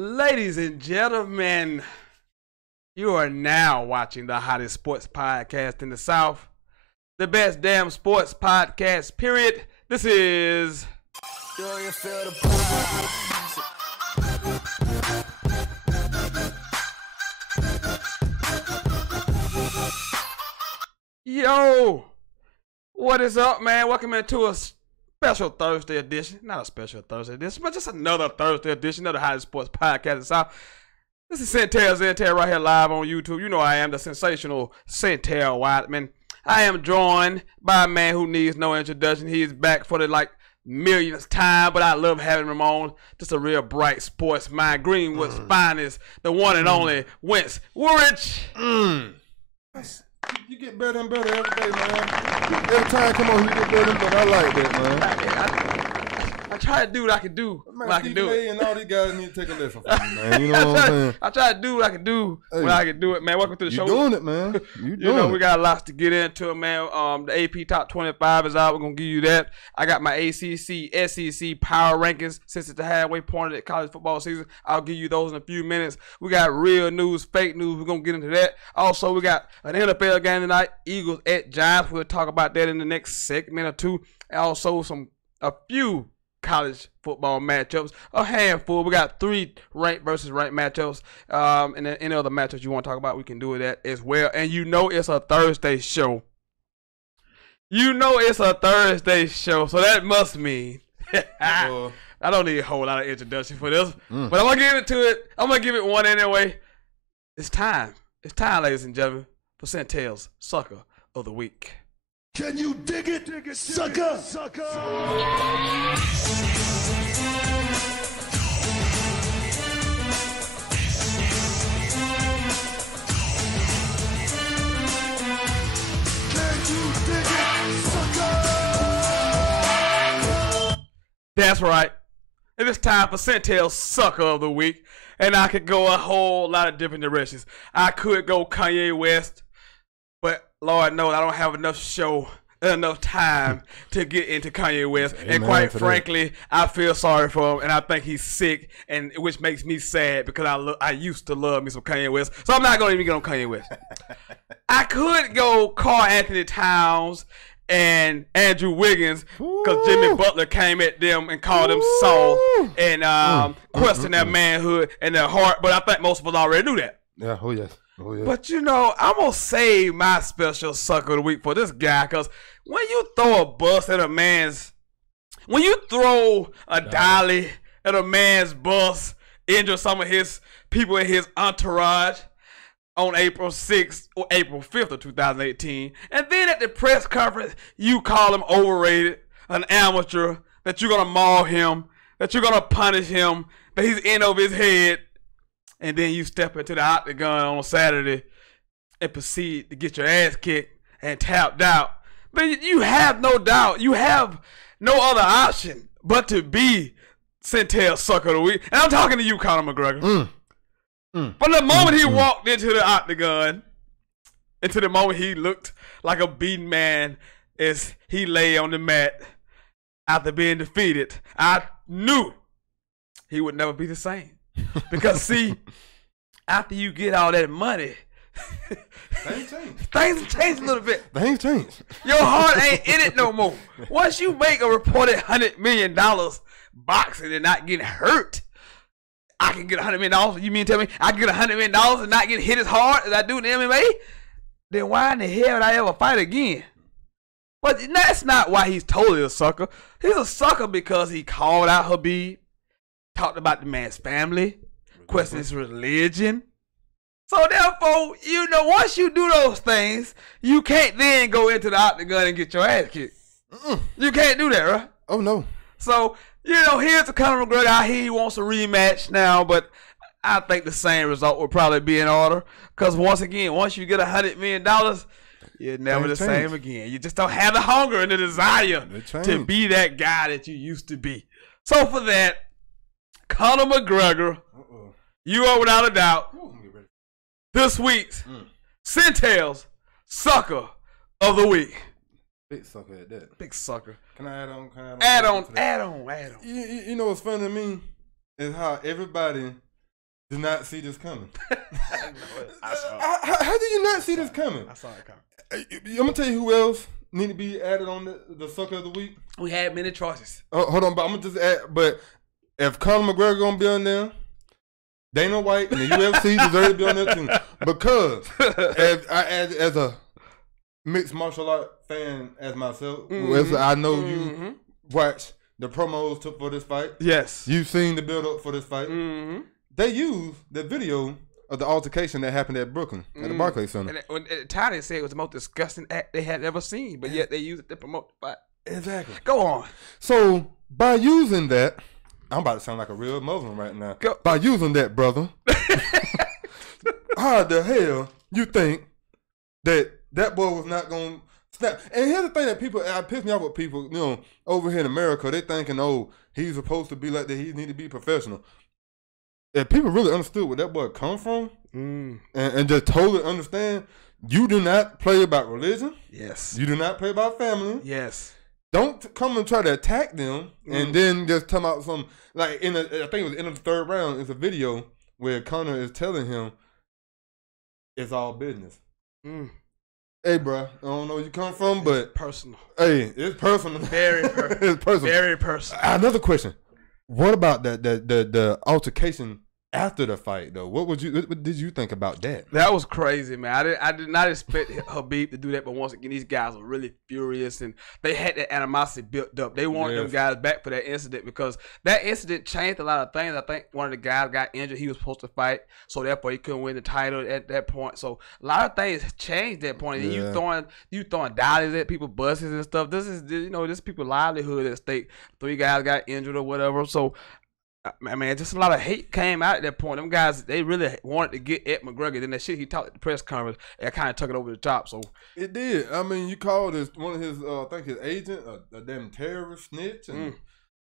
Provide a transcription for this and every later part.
Ladies and gentlemen, you are now watching the hottest sports podcast in the South. The best damn sports podcast, period. This is... Yo! What is up, man? Welcome into a special Thursday edition. Not a special Thursday edition, but just another Thursday edition of the hottest sports podcast in the South. This is Sentell right here live on YouTube. You know I am the sensational Sentell Whiteman. I am joined by a man who needs no introduction. He is back for the millionth time, but I love having him on. Just a real bright sports mind. Greenwood's finest, the one and only Wentz Woolrich. You get better and better every day, man. Every time I come on, you get better and better. I like that, man. I try to do what I can do when I can do it. And all these guys need to take a lesson from you, man. You know what I'm saying? I try to do what I can do when I can do it, man. Welcome to the show. You doing it, man. You doing it. We got lots to get into, man. The AP Top 25 is out. We're going to give you that. I got my ACC, SEC power rankings since it's the halfway point of the college football season. I'll give you those in a few minutes. We got real news, fake news. We're going to get into that. Also, we got an NFL game tonight, Eagles at Giants. We'll talk about that in the next segment or two. And also a few college football matchups, a handful. We got 3 ranked versus ranked matchups, and then any other matchups you want to talk about, we can do that as well. And you know it's a Thursday show. So that must mean I don't need a whole lot of introduction for this, but I'm gonna give it to it. I'm gonna give it one anyway. It's time, ladies and gentlemen, for Sentell's Sucker of the Week. Can you dig it, sucker? That's right. And it's time for Sentell's Sucker of the Week. And I could go a whole lot of different directions. I could go Kanye West, but Lord knows I don't have enough time to get into Kanye West. Amen. And quite frankly, I feel sorry for him, and I think he's sick, and which makes me sad because I used to love me some Kanye West. So I'm not going to even get on Kanye West. I could go Karl Anthony Towns and Andrew Wiggins because Jimmy Butler came at them and called them soft and questioned their manhood and their heart. But I think most of us already knew that. Yeah, oh yes. But you know, I'm going to save my special sucker of the week for this guy because when you throw a bus at when you throw a dolly at a man's bus, injure some of his people in his entourage on April 6th or April 5th of 2018, and then at the press conference, you call him overrated, an amateur, that you're going to maul him, that you're going to punish him, that he's in over his head, and then you step into the octagon on a Saturday and proceed to get your ass kicked and tapped out. But you have no doubt. You have no other option but to be Sentell's Sucker of the Week. And I'm talking to you, Conor McGregor. From the moment he walked into the octagon, into the moment he looked like a beaten man as he lay on the mat after being defeated, I knew he would never be the same. Because see, after you get all that money, things change a little bit. Things change. Your heart ain't in it no more. Once you make a reported $100 million boxing and not getting hurt, I can get $100 million. You mean tell me I can get $100 million and not get hit as hard as I do in the MMA? Then why in the hell would I ever fight again? But that's not why he's totally a sucker. He's a sucker because he called out Habib, talked about the man's family, questioned his religion. So therefore, you know, once you do those things, you can't then go into the octagon and get your ass kicked. You can't do that, right? Oh, no. So, you know, here's the Conor McGregor. I hear he wants a rematch now, but I think the same result will probably be in order. Because once again, once you get $100 million, you're never the same again. You just don't have the hunger and the desire to be that guy that you used to be. So for that, Conor McGregor, you are without a doubt this week's Sentell's Sucker of the Week. Big sucker at that. Big sucker. Can I add on? Add on. You know what's funny to me is how everybody did not see this coming. I saw it. How did you not see this coming? I saw it coming. I'm gonna tell you who else need to be added on the Sucka of the week. We had many choices. Hold on, but I'm gonna just add. But if Conor McGregor gonna be on there, Dana White and the UFC deserve to be on there too. Because as a mixed martial art fan as myself, as I know you watch the promos for this fight. Yes, you've seen the build up for this fight. They used the video of the altercation that happened at Brooklyn at the Barclays Center. And at the time they said it was the most disgusting act they had ever seen, but yet they used it to promote the fight. Exactly. Go on. So by using that, I'm about to sound like a real Muslim right now. By using that, brother, how the hell you think that boy was not going to snap? And here's the thing that piss me off with people, over here in America, they thinking, oh, he's supposed to be like that, he need to be professional. If people really understood where that boy come from and just totally understand, you do not play about religion. Yes. You do not play about family. Yes. Don't come and try to attack them and then just come out some, like, I think it was in the third round, it's a video where Conor is telling him it's all business. Hey, bro, I don't know where you come from, but personal. Hey, it's personal. Very personal. It's personal. Very personal. Another question. What about the altercation after the fight, though? What did you think about that? That was crazy, man. I did not expect Khabib to do that, but once again, these guys were really furious, and they had that animosity built up. They wanted them guys back for that incident because that incident changed a lot of things. I think one of the guys got injured. He was supposed to fight, so therefore he couldn't win the title at that point. So a lot of things changed at that point. And you throwing dollies at people, buses and stuff. This is people's livelihood at stake. 3 guys got injured or whatever. So I mean, just a lot of hate came out at that point. Them guys, they really wanted to get at McGregor. Then that shit he talked at the press conference, it kind of took it over the top. So it did. I mean, you called one of his, I think his agent, a damn terrorist snitch, and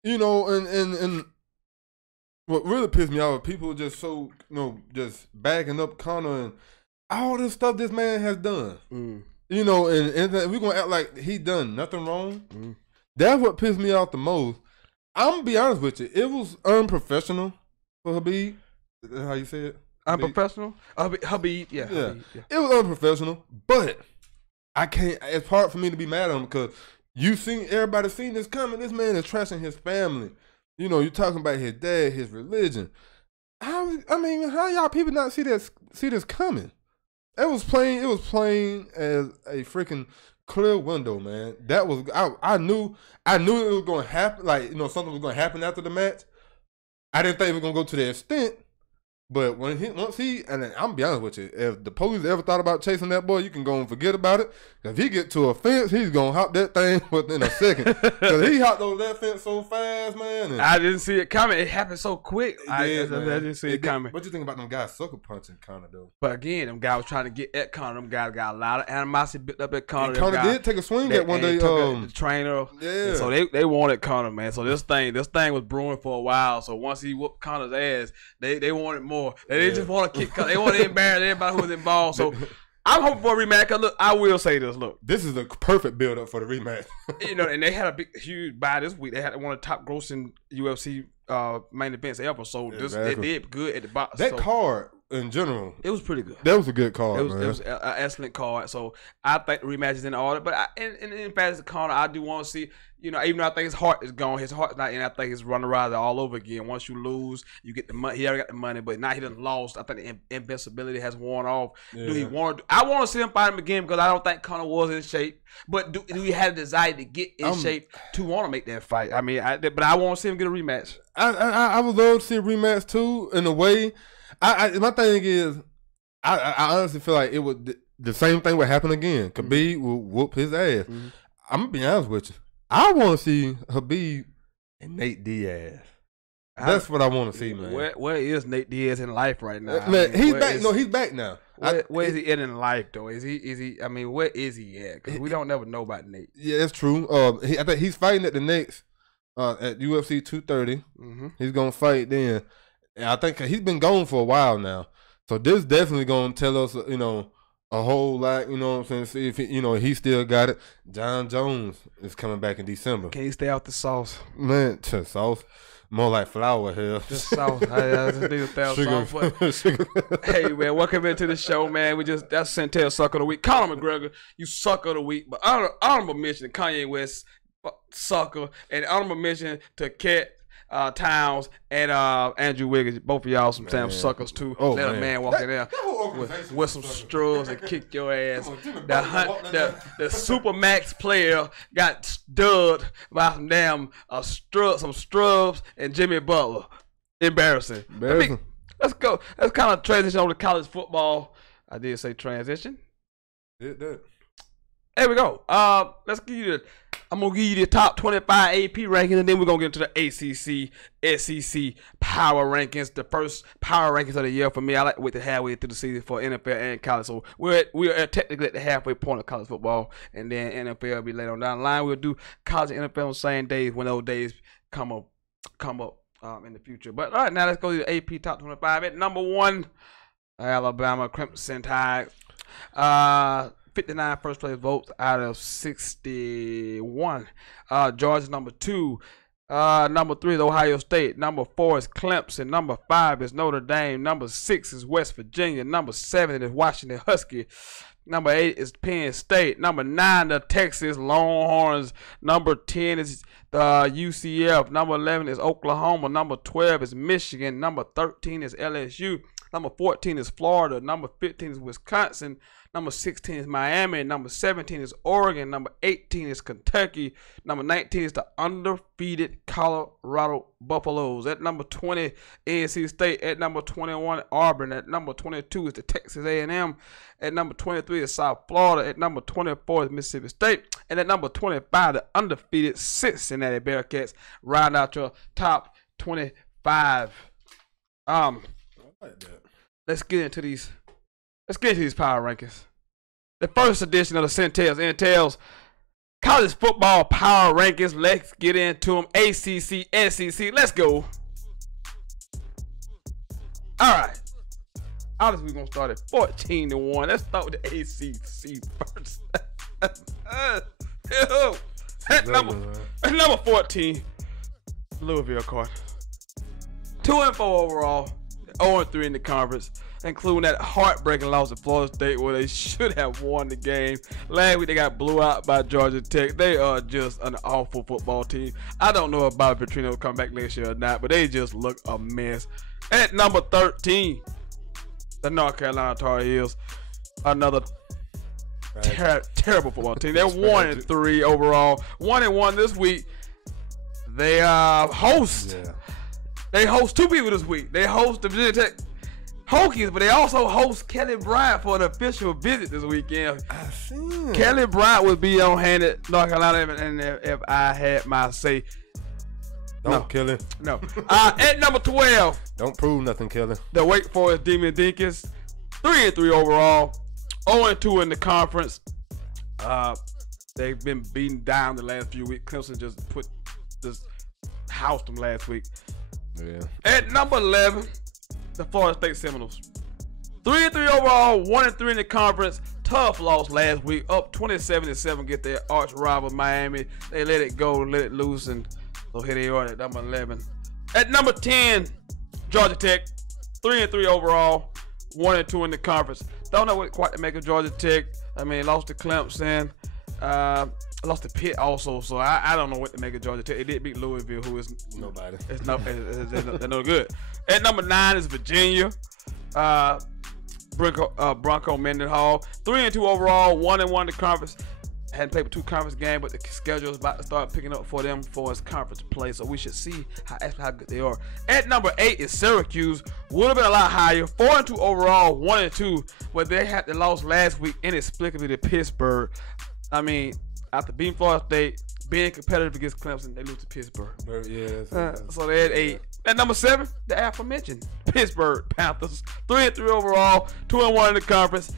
and what really pissed me off, people just so just backing up Conor and all this stuff this man has done. And we're gonna act like he done nothing wrong. That's what pissed me off the most. I'm gonna be honest with you. It was unprofessional for Khabib. Is that how you say it? Unprofessional? Khabib, yeah. Khabib, yeah. It was unprofessional, but I can't. It's hard for me to be mad at him because everybody seen this coming. This man is trashing his family. You're talking about his dad, his religion. How y'all people not see this coming? It was plain. It was plain as a freaking clear window, man. That was I knew it was gonna happen. Like something was gonna happen after the match. I didn't think it was gonna go to the extent, but once he and I'm gonna be honest with you, if the police ever thought about chasing that boy, you can go and forget about it. If he get to a fence, he's gonna hop that thing within a second. Cause he hopped over that fence so fast, man. I didn't see it coming. It happened so quick. I didn't see it coming. What you think about them guys sucker punching Conor though? But again, them guys was trying to get at Conor. Them guys got a lot of animosity built up at Conor. And Conor did take a swing at one day. The trainer. Yeah. So they wanted Conor, man. So this thing was brewing for a while. So once he whooped Conor's ass, they wanted more. They didn't just want to kick Conor. They wanted to embarrass everybody who was involved. So I'm hoping for a rematch. Cause look, I will say this. Look, this is a perfect build up for the rematch. And they had a huge buy this week. They had one of the top grossing UFC main events ever. So they did good at the box. That card in general, it was pretty good. That was a good card. It was an excellent card. So I think the rematch is in order. But in fact, as a Conor, I do want to see. Even though I think his heart is gone, his heart's not in. I think it's running around all over again. Once you lose, you get the money. He already got the money, but now he done lost. I think the invincibility has worn off. Yeah. Do he want? I want to see him fight him again because I don't think Conor was in shape. But do he have a desire to get in shape to want to make that fight? I mean, but I want to see him get a rematch. I would love to see a rematch too. In a way, my thing is, I honestly feel like it would the same thing would happen again. Khabib will whoop his ass. I'm gonna be honest with you. I want to see Khabib and Nate Diaz. That's what I want to see, man. Where is Nate Diaz in life right now? Man, he's back. He's back now. Where is he in life though? Is he? I mean, where is he at? Because we don't never know about Nate. Yeah, that's true. I think he's fighting at the next at UFC 230. He's gonna fight then. And I think he's been gone for a while now. So this definitely gonna tell us, a whole lot, what I'm saying? See if he still got it. John Jones is coming back in December. Can he stay out the sauce? Man, to sauce. More like flour hell. Just sauce. I just need a thousand sauce. Hey man, welcome into the show, man. That's Sentell Sucka of the Week. Conor McGregor, you Sucka of the Week. But honorable mention to Kanye West, Sucka, and honorable mention to Cat Towns and Andrew Wiggins. Both of y'all some damn suckers too. Let a man walk in there with some straws and kick your ass. The Supermax player got studded by some damn some Strubs and Jimmy Butler. Embarrassing. Let's go. Let's kind of transition over to college football. I did say transition. Did that. There we go. Let's give you I'm gonna give you the top 25 AP rankings, and then we're gonna get into the ACC, SEC power rankings. The first power rankings of the year for me. I like to wait to halfway through the season for NFL and college. So we are technically at the halfway point of college football, and then NFL will be later on down the line. We'll do college and NFL on the same days when those days come up in the future. But all right, now let's go to the AP top 25. At number 1, Alabama Crimson Tide. 59 first place votes out of 61. Georgia's number 2. Number 3 is Ohio State. Number 4 is Clemson. Number 5 is Notre Dame. Number 6 is West Virginia. Number 7 is Washington Husky. Number 8 is Penn State. Number 9, the Texas Longhorns. Number 10 is the UCF. Number 11 is Oklahoma. Number 12 is Michigan. Number 13 is LSU. Number 14 is Florida. Number 15 is Wisconsin. Number 16 is Miami. Number 17 is Oregon. Number 18 is Kentucky. Number 19 is the undefeated Colorado Buffaloes. At number 20, NC State. At number 21, Auburn. At number 22 is the Texas A&M. At number 23 is South Florida. At number 24 is Mississippi State. And at number 25, the undefeated Cincinnati Bearcats. Round out your top 25. I like that. Let's get into these power rankings. The first edition of the Sentell's college football power rankings. Let's get into them. ACC, SEC. Let's go. All right. Obviously, we're going to start at 14-1. Let's start with the ACC first. At number 14, Louisville Cardinals. 2-4 overall. 0-3 in the conference, including that heartbreaking loss to Florida State where they should have won the game. Last week they got blew out by Georgia Tech. They are just an awful football team. I don't know if Bobby Petrino will come back next year or not, but they just look a mess. At number 13, the North Carolina Tar Heels. Another terrible football team. They're 1-3 overall. 1-1 this week. They host. Yeah. They host 2 people this week. They host the Virginia Tech Hokies, but they also host Kelly Bryant for an official visit this weekend. I see. Kelly Bryant would be on hand at North Carolina, and if I had my say. Don't kill him. No. At number 12. Don't prove nothing, Kelly. The Wake Forest Demon Deacons. 3-3 overall. 0-2 in the conference. They've been beaten down the last few weeks. Clemson just housed them last week. Yeah. At number 11, the Florida State Seminoles. 3-3 overall, 1-3 in the conference. Tough loss last week, up 27-7. Get their arch rival Miami. They let it go, let it loose, and so here they are at number 11. At number 10, Georgia Tech. 3-3 overall, 1-2 in the conference. Don't know what quite to make of Georgia Tech. I mean, lost to Clemson. Lost to Pitt also, so I don't know what to make of Georgia Tech. They did beat Louisville, who is nobody. They're no good. At number 9 is Virginia. Bronco Mendenhall. 3-2 overall, 1-1 in the conference. Hadn't played 2 conference games, but the schedule is about to start picking up for them for its conference play, so we should see how good they are. At number 8 is Syracuse. Would have been a lot higher. 4-2 overall, 1-2, but they had the loss last week inexplicably to Pittsburgh. I mean, after beating Florida State, being competitive against Clemson, they lose to Pittsburgh. So they're at 8. At number 7, the aforementioned Pittsburgh Panthers. 3-3 overall, 2-1 in the conference.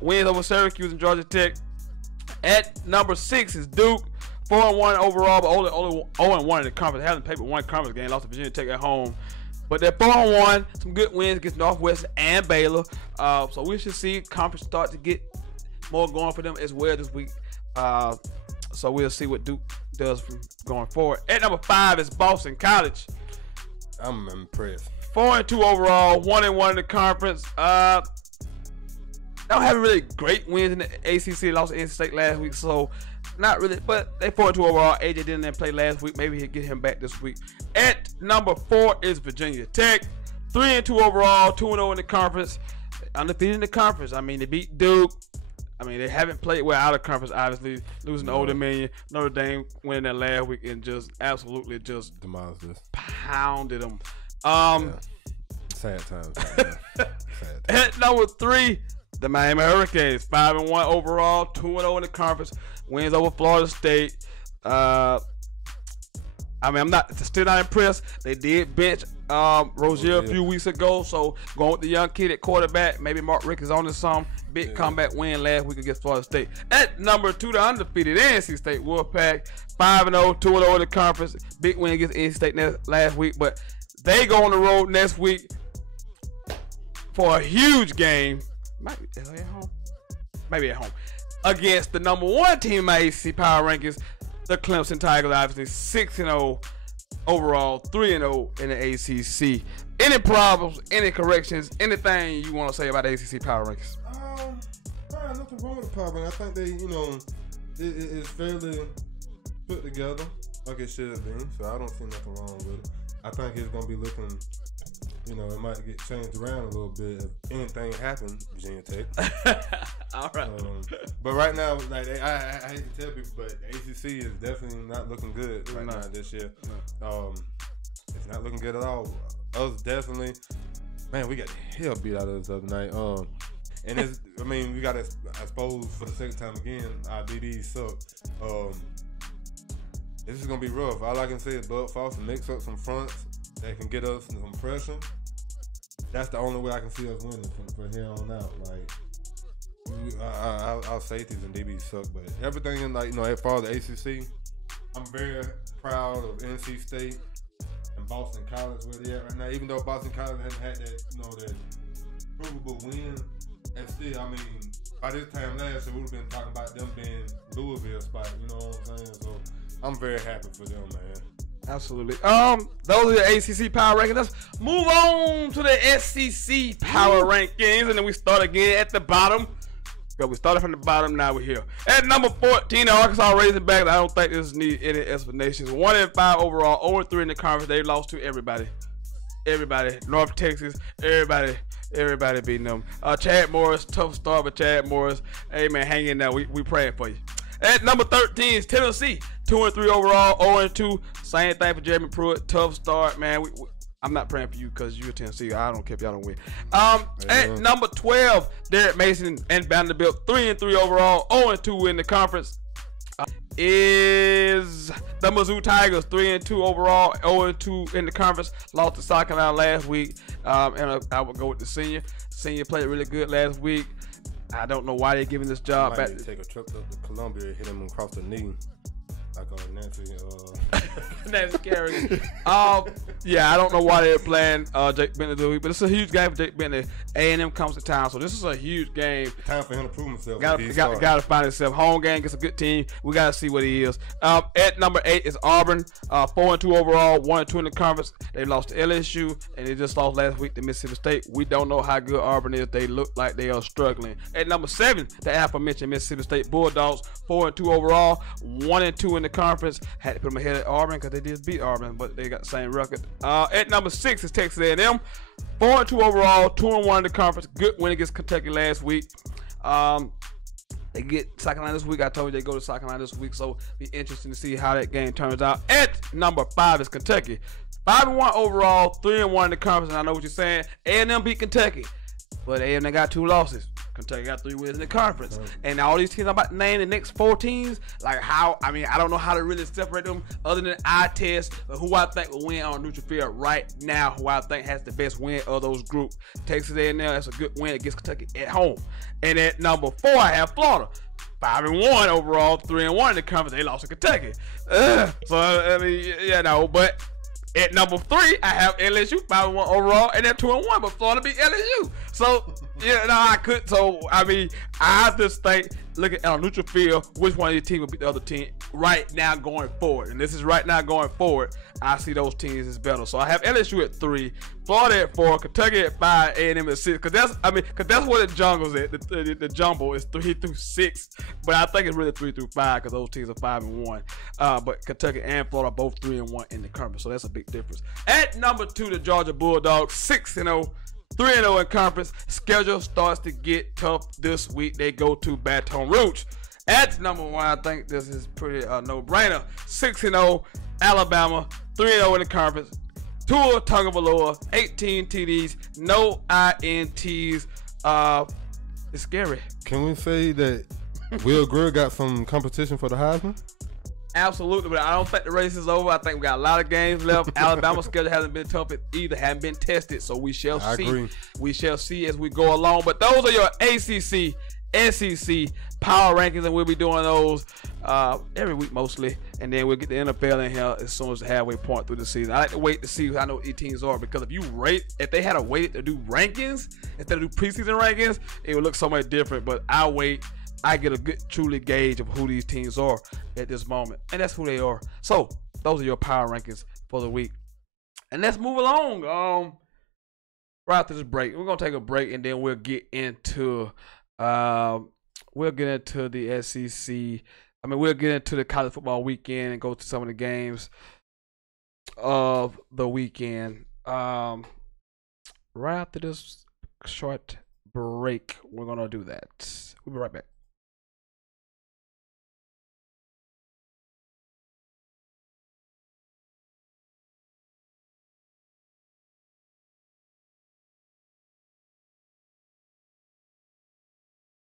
Wins over Syracuse and Georgia Tech. At number 6 is Duke. 4-1 overall, but only 0-1 in the conference. They haven't played but 1 conference game. Lost to Virginia Tech at home. But they're 4-1. Some good wins against Northwestern and Baylor. So we should see conference start to get more going for them as well this week. So we'll see what Duke does from going forward. At number 5 is Boston College. I'm impressed. 4-2 overall, 1-1 in the conference. Don't have really great wins in the ACC. Lost to NC State last week, so not really. But they 4-2 overall. AJ didn't play last week. Maybe he'll get him back this week. At number 4 is Virginia Tech. 3-2 overall, 2-0 in the conference. Undefeated in the conference. I mean, they beat Duke. I mean, they haven't played well out of conference, obviously. Losing to Old Dominion. Notre Dame winning that last week and just absolutely just demolished this. Pounded them. Sad times. Sad times. At number 3, the Miami Hurricanes. 5-1 overall, 2-0 in the conference. Wins over Florida State. I mean, I'm still not impressed. They did bench Rozier a few weeks ago, so going with the young kid at quarterback. Maybe Mark Rick is on to some big comeback win last week against Florida State. At number 2, the undefeated NC State Wolfpack. 5-0, 2-0 in the conference. Big win against NC State last week, but they go on the road next week for a huge game. Might be at home. Maybe at home against the number 1 team in my ACC Power Rankings, the Clemson Tigers. Obviously 6-0 overall, 3-0 in the ACC. Any problems? Any corrections? Anything you want to say about the ACC Power Rankings? Nothing wrong with the Power Rankings. I think they, it's fairly put together like it should have been. So I don't see nothing wrong with it. I think it's gonna be looking. It might get changed around a little bit if anything happens, Virginia Tech. All right. But right now, like I hate to tell people, but the ACC is definitely not looking good right now this year. No. It's not looking good at all. Us definitely, man, we got the hell beat out of us the other night. And it's, I mean, we got to, I suppose, for the second time again, our DBs suck. This is gonna be rough. All I can say is Bud Foster mix up some fronts that can get us some pressure. That's the only way I can see us winning from here on out. Like, our safeties and DBs suck, but everything in as far as the ACC, I'm very proud of NC State and Boston College where they at right now. Even though Boston College hasn't had that, that provable win, and still, I mean, by this time last year we would have been talking about them being Louisville spot. You know what I'm saying? So I'm very happy for them, man. Absolutely. Those are the ACC Power Rankings. Let's move on to the SEC Power Rankings, and then we start again at the bottom. Because we started from the bottom, now we're here. At number 14, the Arkansas Razorbacks. I don't think this needs any explanations. 1-5 overall, 0-3 in the conference. They lost to everybody. Everybody. North Texas, everybody beating them. Chad Morris, tough start, but Chad Morris, hey man, hang in there. We praying for you. At number 13 is Tennessee, 2-3 overall, 0-2. Same thing for Jeremy Pruitt, tough start, man. I'm not praying for you because you're Tennessee. I don't care if y'all don't win. At number 12, Derek Mason and Vanderbilt, 3-3 overall, 0-2 in the conference. Is the Mizzou Tigers, 3-2 overall, 0-2 in the conference. Lost to South Carolina last week, and I would go with the senior. Senior played really good last week. I don't know why they're giving this job back. Take a trip up to Columbia and hit him across the knee, like Nancy. Nancy Kerrigan. Yeah, I don't know why they're playing Jake Bentley this week, but it's a huge game for Jake Bentley. A&M comes to town, so this is a huge game. Time for him to prove himself. Got to find himself. Home game against a good team. We got to see what he is. At number 8 is Auburn, 4-2 overall, 1-2 in the conference. They lost to LSU, and they just lost last week to Mississippi State. We don't know how good Auburn is. They look like they are struggling. At number 7, the aforementioned Mississippi State Bulldogs, 4-2 overall, 1-2 in the conference. Had to put them ahead of Auburn because they did beat Auburn, but they got the same record. At number 6 is Texas A&M, 4-2 overall, 2-1 in the conference. Good win against Kentucky last week. They get South Carolina this week. I told you they go to South Carolina this week, so be interesting to see how that game turns out. At number 5 is Kentucky, 5-1 overall, 3-1 in the conference. And I know what you're saying. A&M beat Kentucky, but A&M got 2 losses. Kentucky got 3 wins in the conference. And all these teams I'm about to name the next 4 teams, I don't know how to really separate them other than eye test, but who I think will win on neutral field right now, who I think has the best win of those groups. Texas A&M, that's a good win against Kentucky at home. And at number 4, I have Florida. 5-1 overall, 3-1 in the conference. They lost to Kentucky. But at number 3, I have LSU, 5-1 overall, and they're 2-1, but Florida beat LSU. So Yeah, no, I could. So, I mean, I just think, looking at a neutral field, which one of these teams will beat the other team right now going forward. And this is right now going forward. I see those teams as better. So I have LSU at 3, Florida at 4, Kentucky at 5, A&M at 6. Cause that's where the jungle's at. The jumble is 3 through 6, but I think it's really 3 through 5 because those teams are 5 and 1. But Kentucky and Florida are both 3 and 1 in the conference, so that's a big difference. At number 2, the Georgia Bulldogs, 6-0. 3-0 in conference. Schedule starts to get tough this week. They go to Baton Rouge. At number 1, I think this is pretty no-brainer. 6-0 Alabama, 3-0 in the conference. Tua Tagovailoa, 18 TDs, no INTs. It's scary. Can we say that Will Greer got some competition for the Heisman? Absolutely, but I don't think the race is over. I think we got a lot of games left. Alabama's schedule hasn't been tough either, haven't been tested, so we shall see. Agree. We shall see as we go along. But those are your ACC, SEC power rankings, and we'll be doing those every week mostly, and then we'll get the NFL in here as soon as the halfway point through the season. I like to wait to see who I know what these teams are, because if they had a wait to do rankings instead of do preseason rankings, it would look so much different. But I wait. I get a good, truly gauge of who these teams are at this moment. And that's who they are. So, those are your power rankings for the week. And let's move along. Right after this break, we're going to take a break, and then we'll get into the SEC. We'll get into the college football weekend and go to some of the games of the weekend. Right after this short break, we're going to do that. We'll be right back.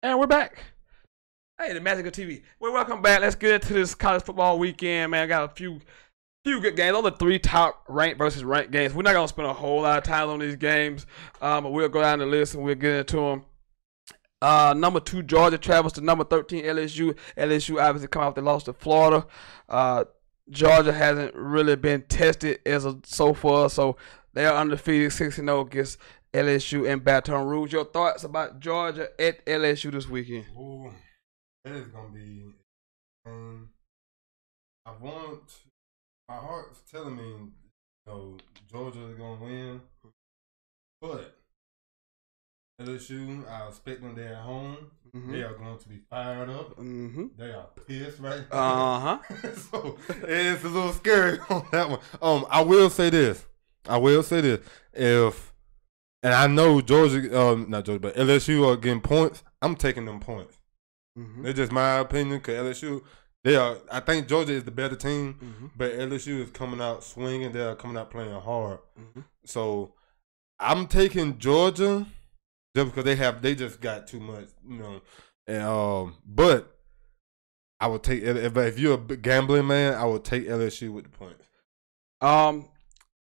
And we're back. Hey, the Magic of TV. Well, welcome back. Let's get into this college football weekend, man. I got a few good games. All the 3 top ranked versus ranked games. We're not going to spend a whole lot of time on these games, but we'll go down the list and we'll get into them. Number 2, Georgia travels to number 13, LSU. LSU obviously come out, they lost to Florida. Georgia hasn't really been tested so far, so they are undefeated, 6-0 against LSU and Baton Rouge. Your thoughts about Georgia at LSU this weekend? Ooh, that is gonna be. My heart's telling me, Georgia is gonna win, but LSU, I expect them there at home. Mm-hmm. They are going to be fired up. Mm-hmm. They are pissed right now. So it's a little scary on that one. I will say this. And I know Georgia, not Georgia, but LSU are getting points. I'm taking them points. Mm-hmm. That's just my opinion, because LSU, I think Georgia is the better team, mm-hmm. but LSU is coming out swinging. They are coming out playing hard. Mm-hmm. So I'm taking Georgia just because they just got too much, And but I would take, if you're a gambling man, I would take LSU with the points.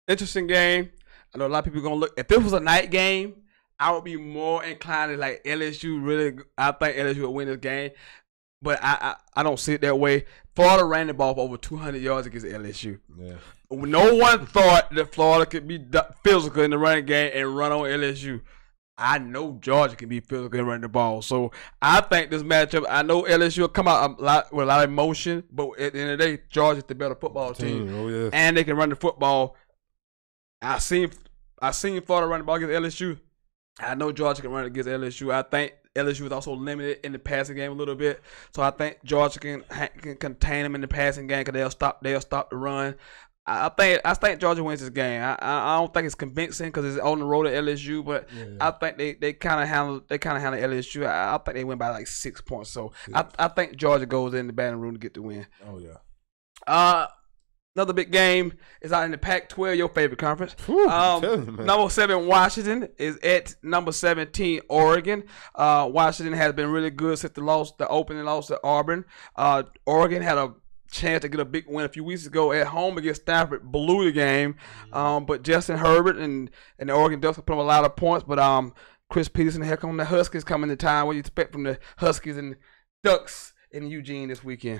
Interesting game. I know a lot of people are going to look. If this was a night game, I would be more inclined to like LSU. Really, I think LSU would win this game. But I don't see it that way. Florida ran the ball for over 200 yards against LSU. Yeah. No one thought that Florida could be physical in the running game and run on LSU. I know Georgia can be physical and run the ball. So I think this matchup, I know LSU will come out with a lot of emotion, but at the end of the day, Georgia's the better football team. Oh, yeah. And they can run the football. I seen Florida run the ball against LSU. I know Georgia can run against LSU. I think LSU is also limited in the passing game a little bit, so I think Georgia can contain them in the passing game because they'll stop the run. I think Georgia wins this game. I don't think it's convincing because it's on the road at LSU, but yeah. I think they kind of handle LSU. I think they win by like 6 points. So I think Georgia goes in the Baton Rouge to get the win. Oh yeah. Another big game is out in the Pac-12, your favorite conference. Whew, number 7, Washington is at number 17, Oregon. Washington has been really good since the opening loss to Auburn. Oregon had a chance to get a big win a few weeks ago at home against Stanford, blew the game. But Justin Herbert and the Oregon Ducks put up a lot of points. But Chris Peterson, here come the Huskies coming to town. What do you expect from the Huskies and Ducks in Eugene this weekend?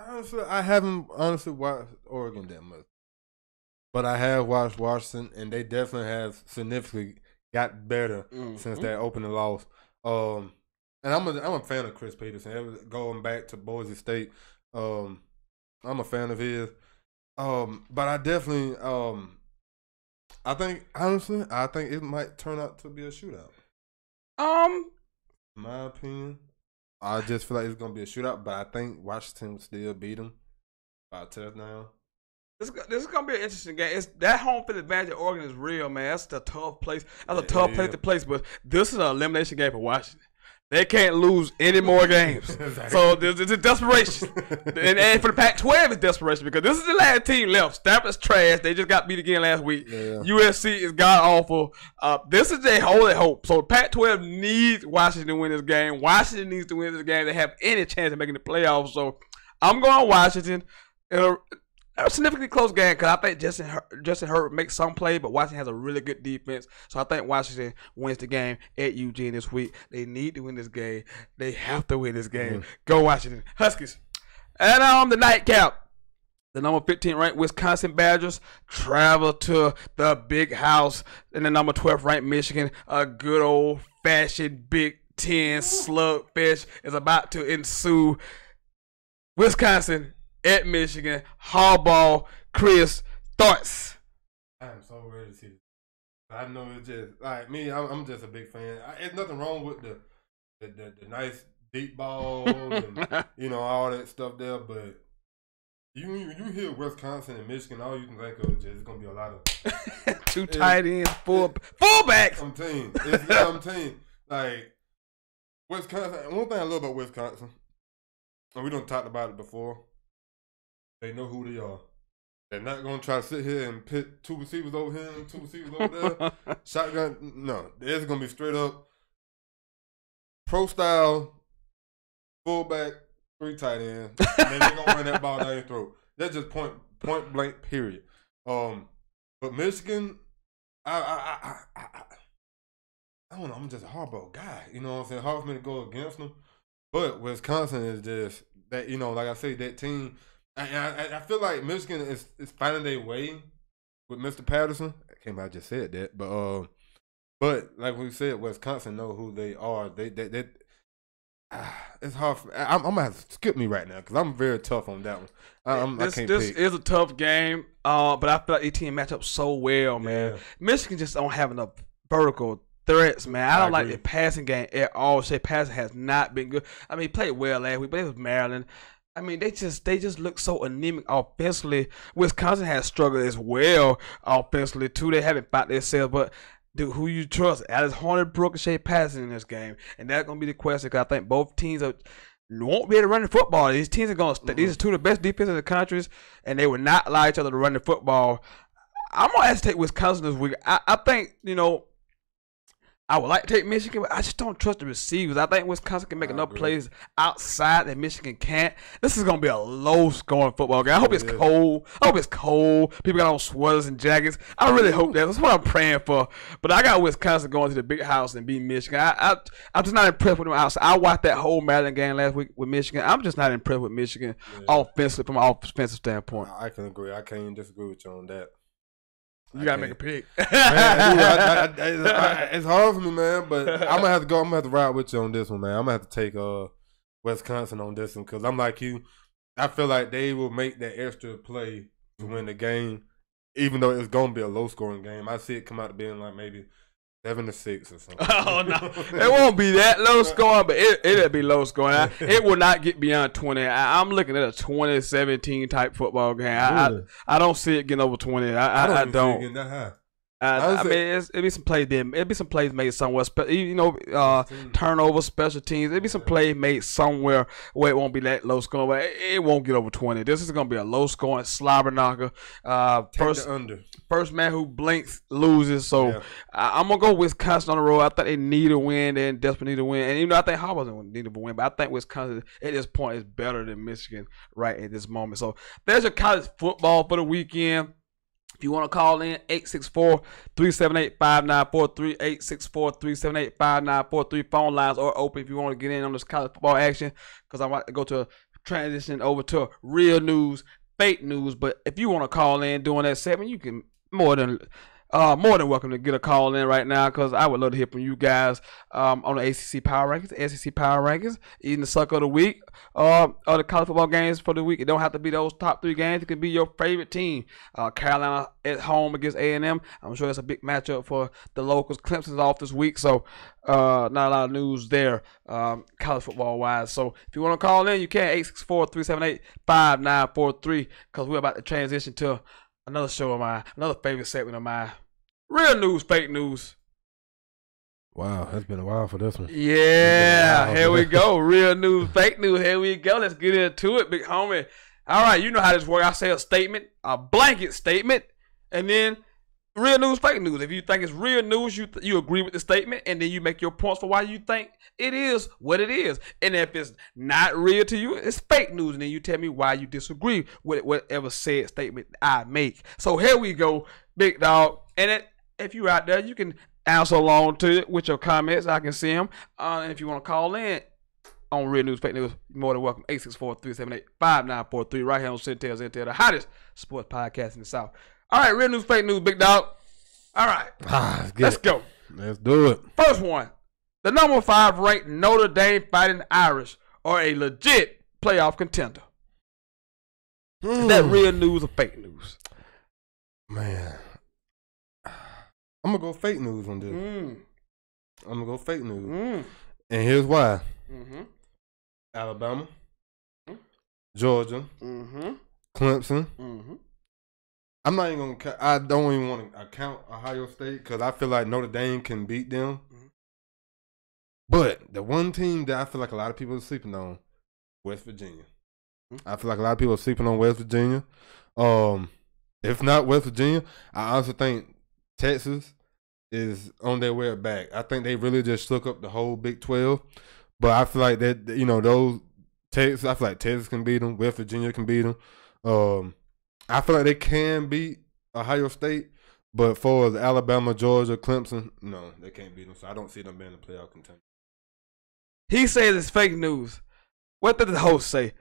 Honestly, I haven't watched Oregon that much, but I have watched Washington, and they definitely have significantly got better since that opening loss. And I'm a fan of Chris Peterson. Going back to Boise State, I'm a fan of his. But I definitely, I think honestly, it might turn out to be a shootout. In my opinion, I just feel like it's gonna be a shootout. But I think Washington will still beat them by a touchdown. This is gonna be an interesting game. It's that home field advantage of Oregon is real, man. That's a tough place. That's a tough place to place. But this is an elimination game for Washington. They can't lose any more games. Exactly. So there's a desperation. and for the Pac-12, it's desperation because this is the last team left. Stanford's trash. They just got beat again last week. Yeah. USC is god-awful. This is their holy hope. So Pac-12 needs Washington to win this game. Washington needs to win this game to have any chance of making the playoffs. So I'm going Washington. A significantly close game because I think Justin Herbert makes some play, but Washington has a really good defense. So I think Washington wins the game at Eugene this week. They need to win this game. They have to win this game. Go Washington. Huskies. And on the nightcap, the number 15 ranked Wisconsin Badgers travel to the Big House in the number 12 ranked Michigan. A good old fashioned Big Ten slugfest is about to ensue. Wisconsin at Michigan, Harbaugh, Chris, thoughts? I am so ready to see this. I know it's just like me. I'm just a big fan. There's nothing wrong with the nice deep ball and all that stuff there. But you hear Wisconsin and Michigan, all you can think of is just it's gonna be a lot of two tight ends, fullbacks. I'm telling you, like Wisconsin. One thing I love about Wisconsin, and we done talked about it before. They know who they are. They're not going to try to sit here and pit two receivers over here and two receivers over there. Shotgun. No. It's going to be straight up pro style, fullback, 3 tight ends. And then they're going to run that ball down your throat. That's just point blank, period. But Michigan, I don't know. I'm just a Harbaugh guy. You know what I'm saying? Hard for me to go against them. But Wisconsin is just that, like I say, that team. I feel like Michigan is finding their way with Mr. Patterson. I can't believe I just said that, but like we said, Wisconsin know who they are. They it's hard. I'm gonna have to skip me right now because I'm very tough on that one. This is a tough game, but I feel like these teams match up so well, man. Yeah. Michigan just don't have enough vertical threats, man. I don't like the passing game at all. Shea passing has not been good. I mean, he played well last week, but it was Maryland. I mean, they just look so anemic offensively. Wisconsin has struggled as well offensively too. They haven't found themselves, but dude, who you trust? Alex Hornibrook and Shea Patterson in this game, and that's gonna be the question. Because I think both teams won't be able to run the football. These teams are gonna. These are two of the best defenses in the countries, and they will not allow each other to run the football. I'm gonna have to take Wisconsin this week. I think I would like to take Michigan, but I just don't trust the receivers. I think Wisconsin can make enough plays outside that Michigan can't. This is going to be a low-scoring football game. I hope it's cold. People got on sweaters and jackets. I really hope that. That's what I'm praying for. But I got Wisconsin going to the Big House and beat Michigan. I'm just not impressed with them outside. I watched that whole Maryland game last week with Michigan. I'm just not impressed with Michigan offensively from an offensive standpoint. I can agree. I can't disagree with you on that. You gotta make a pick. Man, it's hard for me, man. But I'm gonna have to go. I'm gonna have to ride with you on this one, man. I'm gonna have to take Wisconsin on this one because I'm like you. I feel like they will make that extra play to win the game, even though it's gonna be a low scoring game. I see it come out to being like maybe 7-6 or something. Oh no, it won't be that low scoring, but it'll be low scoring. It will not get beyond 20. I'm looking at a 20-17 type football game. I don't see it getting over 20. I don't. See it getting that high. I mean, it'll be some plays there. It'll be some plays made somewhere. Turnover, special teams. It'll be some plays made somewhere where it won't be that low scoring, but it won't get over 20. This is gonna be a low scoring slobber knocker. First man who blinks loses. So I'm gonna go Wisconsin on the road. I think they need a win. They desperately need a win. And I think Harbaugh doesn't need a win, but I think Wisconsin at this point is better than Michigan right at this moment. So there's your college football for the weekend. If you want to call in, 864-378-5943, 864-378-5943. Phone lines are open if you want to get in on this college football action because I'm about to go to transition over to real news, fake news. But if you want to call in during that segment, you can more than more than welcome to get a call in right now because I would love to hear from you guys on the ACC Power Rankings, the SEC Power Rankings, even the Sucka of the week, or the college football games for the week. It don't have to be those top 3 games. It could be your favorite team. Carolina at home against A&M. I'm sure that's a big matchup for the locals. Clemson's off this week, so not a lot of news there college football-wise. So if you want to call in, you can, 864-378-5943, because we're about to transition to another show of mine, another favorite segment of mine. Real news, fake news. Wow, that's been a while for this one. Yeah, here we go. Real news, fake news. Here we go. Let's get into it, big homie. All right, you know how this works. I say a statement, a blanket statement, and then real news, fake news. If you think it's real news, you agree with the statement, and then you make your points for why you think it is what it is. And if it's not real to you, it's fake news, and then you tell me why you disagree with whatever said statement I make. So here we go, big dog. And if you're out there, you can answer along to it with your comments. I can see them. And if you want to call in on Real News, Fake News, you're more than welcome. 864-378-5943 right here on Sentell, the hottest sports podcast in the South. All right, Real News, Fake News, big dog. All right, let's go. Let's do it. First one. The number 5 ranked Notre Dame Fighting Irish are a legit playoff contender. Is that real news or fake news? Man, I'm going to go fake news on this. I'm going to go fake news. And here's why. Alabama, Georgia, Clemson. I'm not even going to – I don't even want to count Ohio State because I feel like Notre Dame can beat them. But the one team that I feel like a lot of people are sleeping on, West Virginia. I feel like a lot of people are sleeping on West Virginia. If not West Virginia, I also think Texas is on their way back. I think they really just shook up the whole Big 12. But I feel like that, those Texas, I feel like Texas can beat them. West Virginia can beat them. I feel like they can beat Ohio State. But for the Alabama, Georgia, Clemson, no, they can't beat them. So I don't see them being a playoff contender. He says it's fake news. What did the host say?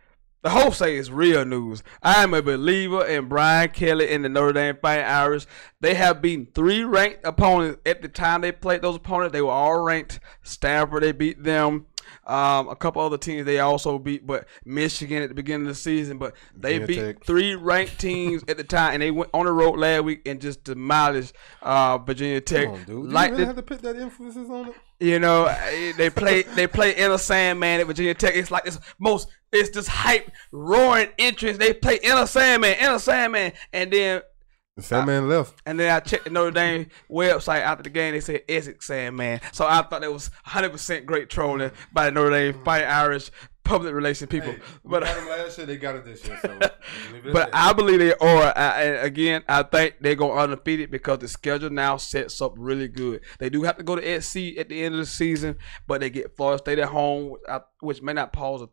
The host say it's real news. I am a believer in Brian Kelly and the Notre Dame Fighting Irish. They have beaten 3 ranked opponents at the time they played those opponents. They were all ranked. Stanford, they beat them. A couple other teams they also beat, but Michigan at the beginning of the season. But they beat 3 ranked teams at the time, and they went on the road last week and just demolished Virginia Tech. Come on, dude. You really have to put that emphasis on it? They play Inner Sandman at Virginia Tech. It's like it's this hype roaring entrance. They play Inner Sandman, and then the Sandman left. And then I checked the Notre Dame website after the game. They said Essex Sandman. So I thought that was 100% great trolling by the Notre Dame Fighting Irish public relations people. Hey, but got them last year, they got it this year. So but I believe they are. And again, I think they're going undefeated because the schedule now sets up really good. They do have to go to SC at the end of the season, but they get Florida State at home, which may not pose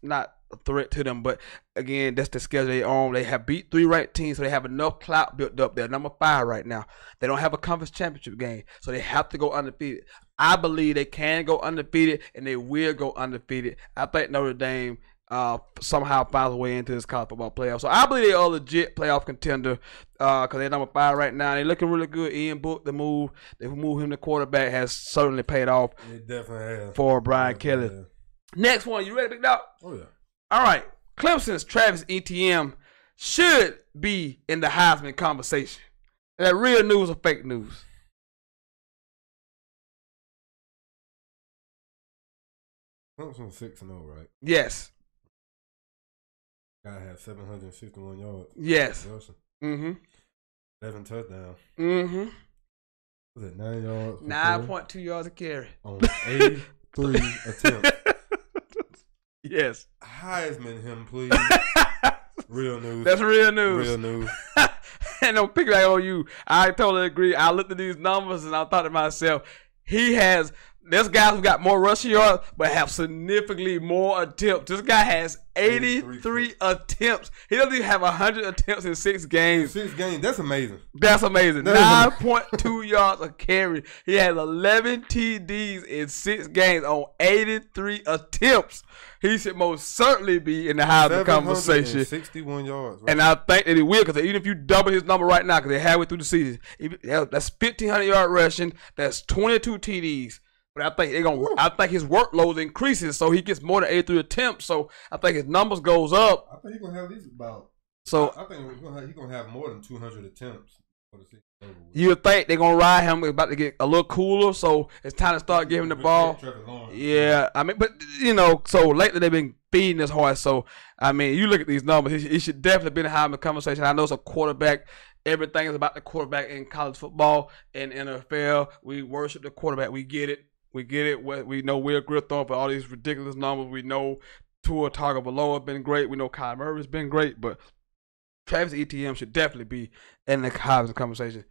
not a threat to them. But again, that's the schedule they own. They have beat 3 ranked teams, so they have enough clout built up. They're number 5 right now. They don't have a conference championship game, so they have to go undefeated. I believe they can go undefeated, and they will go undefeated. I think Notre Dame somehow finds a way into this college football playoff. So I believe they are a legit playoff contender because they're number 5 right now. They're looking really good. Ian Book, they move him to quarterback has certainly paid off. It definitely has. For Brian Kelly. Has. Next one, you ready, big dog? Oh, yeah. All right. Clemson's Travis Etienne should be in the Heisman conversation. Is that real news or fake news? Clemson 6-0, right? Yes. Guy had 761 yards. Yes. 11 touchdowns. Was it 9 yards? 9.2 yards a carry. On 83 attempts. Yes. Heisman him, please. Real news. That's real news. Real news. And don't pick that on you. I totally agree. I looked at these numbers and I thought to myself, he has there's guys who got more rushing yards, but have significantly more attempts. This guy has 83 attempts. He doesn't even have 100 attempts in 6 games. 6 games. That's amazing. That's amazing. 9.2 yards a carry. He has 11 TDs in 6 games on 83 attempts. He should most certainly be in the Heisman conversation. 61 yards. Right? And I think that he will, because even if you double his number right now, because they have it through the season, that's 1,500 yard rushing. That's 22 TDs. But I think I think his workload increases, so he gets more than 83 attempts. So I think his numbers goes up. I think he's gonna have at least about. So I think he's gonna have more than 200 attempts for the season. You would think they're gonna ride him. It's about to get a little cooler, so it's time to start giving the ball. Yeah, I mean, but so lately they've been feeding his horse. So I mean, you look at these numbers, he should definitely be in a Heisman conversation. I know it's a quarterback. Everything is about the quarterback in college football and NFL. We worship the quarterback. We get it. We get it. We know Will Griffin for all these ridiculous numbers. We know Tua Tagovailoa has been great. We know Kyle Murray's been great, but Travis Etienne should definitely be in the Heisman conversation.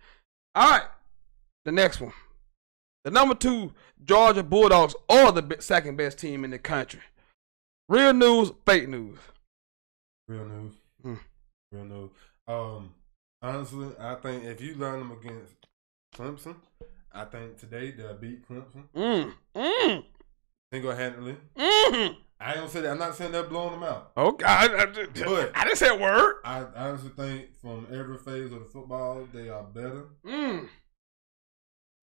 All right, the next one. The number 2 Georgia Bulldogs are the second best team in the country. Real news, fake news. Real news. Real news. Honestly, I think if you line them against Clemson, I think today they'll beat Clemson. Single-handedly. I ain't gonna say that. I'm not saying they're blowing them out. Okay, I didn't say a word. I honestly think from every phase of the football, they are better.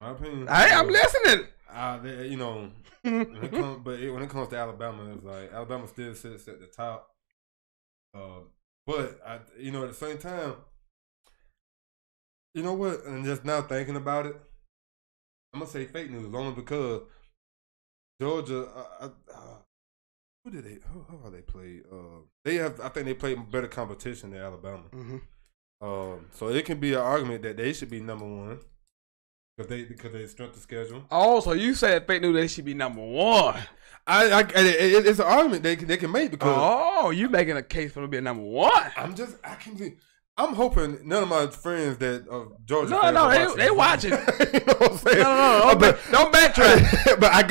My opinion. I'm listening. When it comes to Alabama, it's like Alabama still sits at the top. But at the same time, you know what? And just now thinking about it, I'm gonna say fake news only because Georgia. Who did they? How they played? I think they played better competition than Alabama. So it can be an argument that they should be number 1 because they strength of schedule. Oh, so you said fake news they should be number 1. It's an argument they can make because. You making a case for them to be number 1? I'm hoping none of my friends that Georgia. No, they watching. You know what I'm saying? No, don't backtrack. But I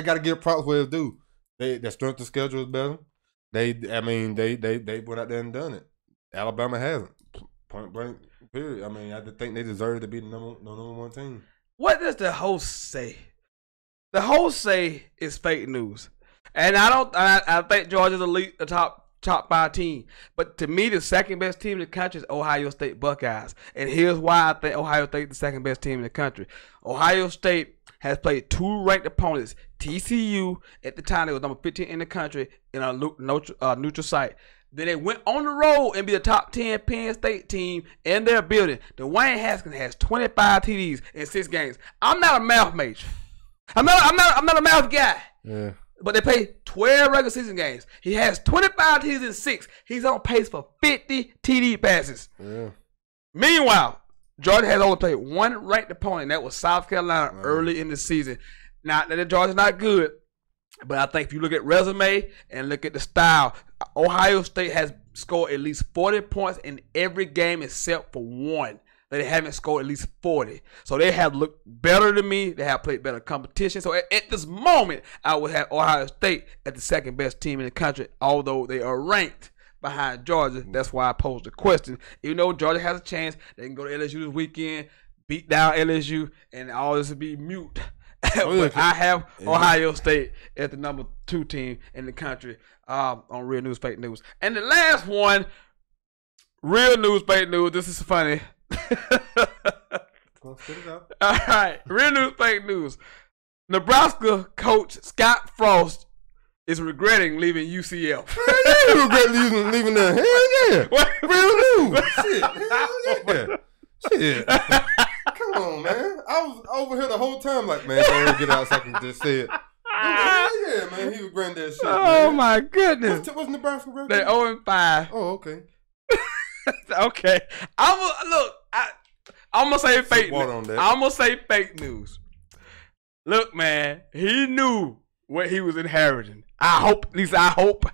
gotta give props where it's due. Their strength of schedule is better. They went out there and done it. Alabama hasn't. Point blank. Period. I mean, I think they deserve to be the number 1 team. What does the host say? The host say is fake news, and I think Georgia's a top 5 team. But to me, the second best team in the country is Ohio State Buckeyes. And here's why I think Ohio State is the second best team in the country. Ohio State has played 2 ranked opponents. TCU, at the time, they was number 15 in the country in a neutral site. Then they went on the road and be the top 10 Penn State team in their building. Dwayne Haskins has 25 TDs in 6 games. I'm not a math major. I'm not a math guy. Yeah. But they play 12 regular season games. He has 25 TDs in 6. He's on pace for 50 TD passes. Yeah. Meanwhile, Georgia has only played 1 ranked opponent, and that was South Carolina early in the season. Not that Georgia's not good, but I think if you look at resume and look at the style, Ohio State has scored at least 40 points in every game except for 1. They haven't scored at least 40. So they have looked better than me. They have played better competition. So at this moment, I would have Ohio State as the second best team in the country, although they are ranked behind Georgia. That's why I posed the question. Even though Georgia has a chance, they can go to LSU this weekend, beat down LSU, and all this will be mute. But I have Ohio State as the number 2 team in the country on Real News, Fake News. And the last one, Real News, Fake News. This is funny. All right, Real News, Fake News. Nebraska coach Scott Frost is regretting leaving UCF. You regret leaving there? Hell yeah! What? Real news. Shit. Hell yeah. Shit. Come on, man. I was over here the whole time like, man, go ahead and get out so I can just say it. Hell yeah, man. He was granddad shit. Oh, man. my goodness. What's Nebraska record? They're 0-5. Oh, okay. Okay. I'm gonna say fake news. I'm gonna say fake news. Look, man, he knew what he was inheriting. I hope,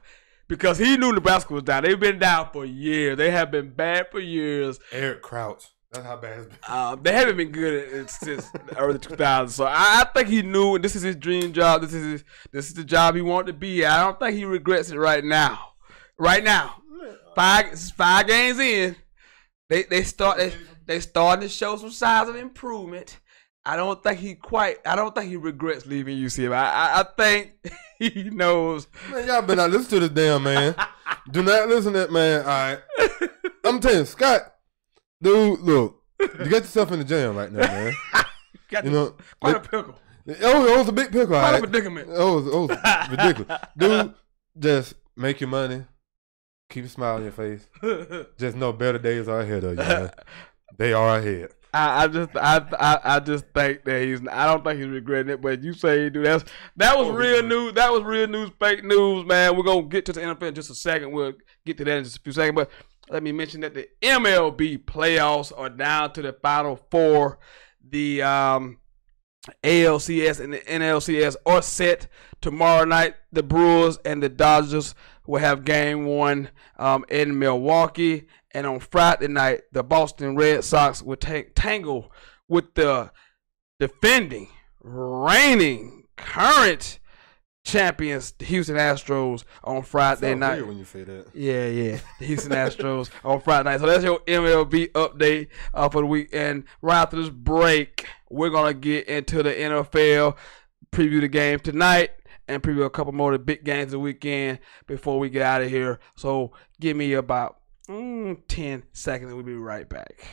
because he knew Nebraska was down. They've been down for years. They have been bad for years. Eric Crouch. That's how bad it's been. They haven't been good since the early 2000s. So I think he knew this is his dream job. This is the job he wanted to be at. I don't think he regrets it right now. Right now, five games in, they starting to show some signs of improvement. I don't think he regrets leaving UCF. I think he knows. Man, y'all better not listen to this damn man. Do not listen to that man. All right, I'm telling you, Scott. Dude, look, you got yourself in the jam right now, man. Quite a pickle. It was a big pickle. Quite right? a predicament. It was ridiculous. Dude, just make your money. Keep a smile on your face. Just know better days are ahead of you, man. They are ahead. I just think that I don't think he's regretting it, but you say, dude, that was real news. That was real news, fake news, man. We're gonna get to the NFL in just a second. We'll get to that in just a few seconds, but let me mention that the MLB playoffs are down to the final four. The ALCS and the NLCS are set tomorrow night. The Brewers and the Dodgers will have game one in Milwaukee. And on Friday night, the Boston Red Sox will tangle with the defending, reigning, current champions, the Houston Astros, on Friday night. Weird when you say that. Yeah. The Houston Astros on Friday night. So that's your MLB update for the week. And right after this break, we're going to get into the NFL, preview the game tonight, and preview a couple more of the big games of the weekend before we get out of here. So give me about 10 seconds and we'll be right back.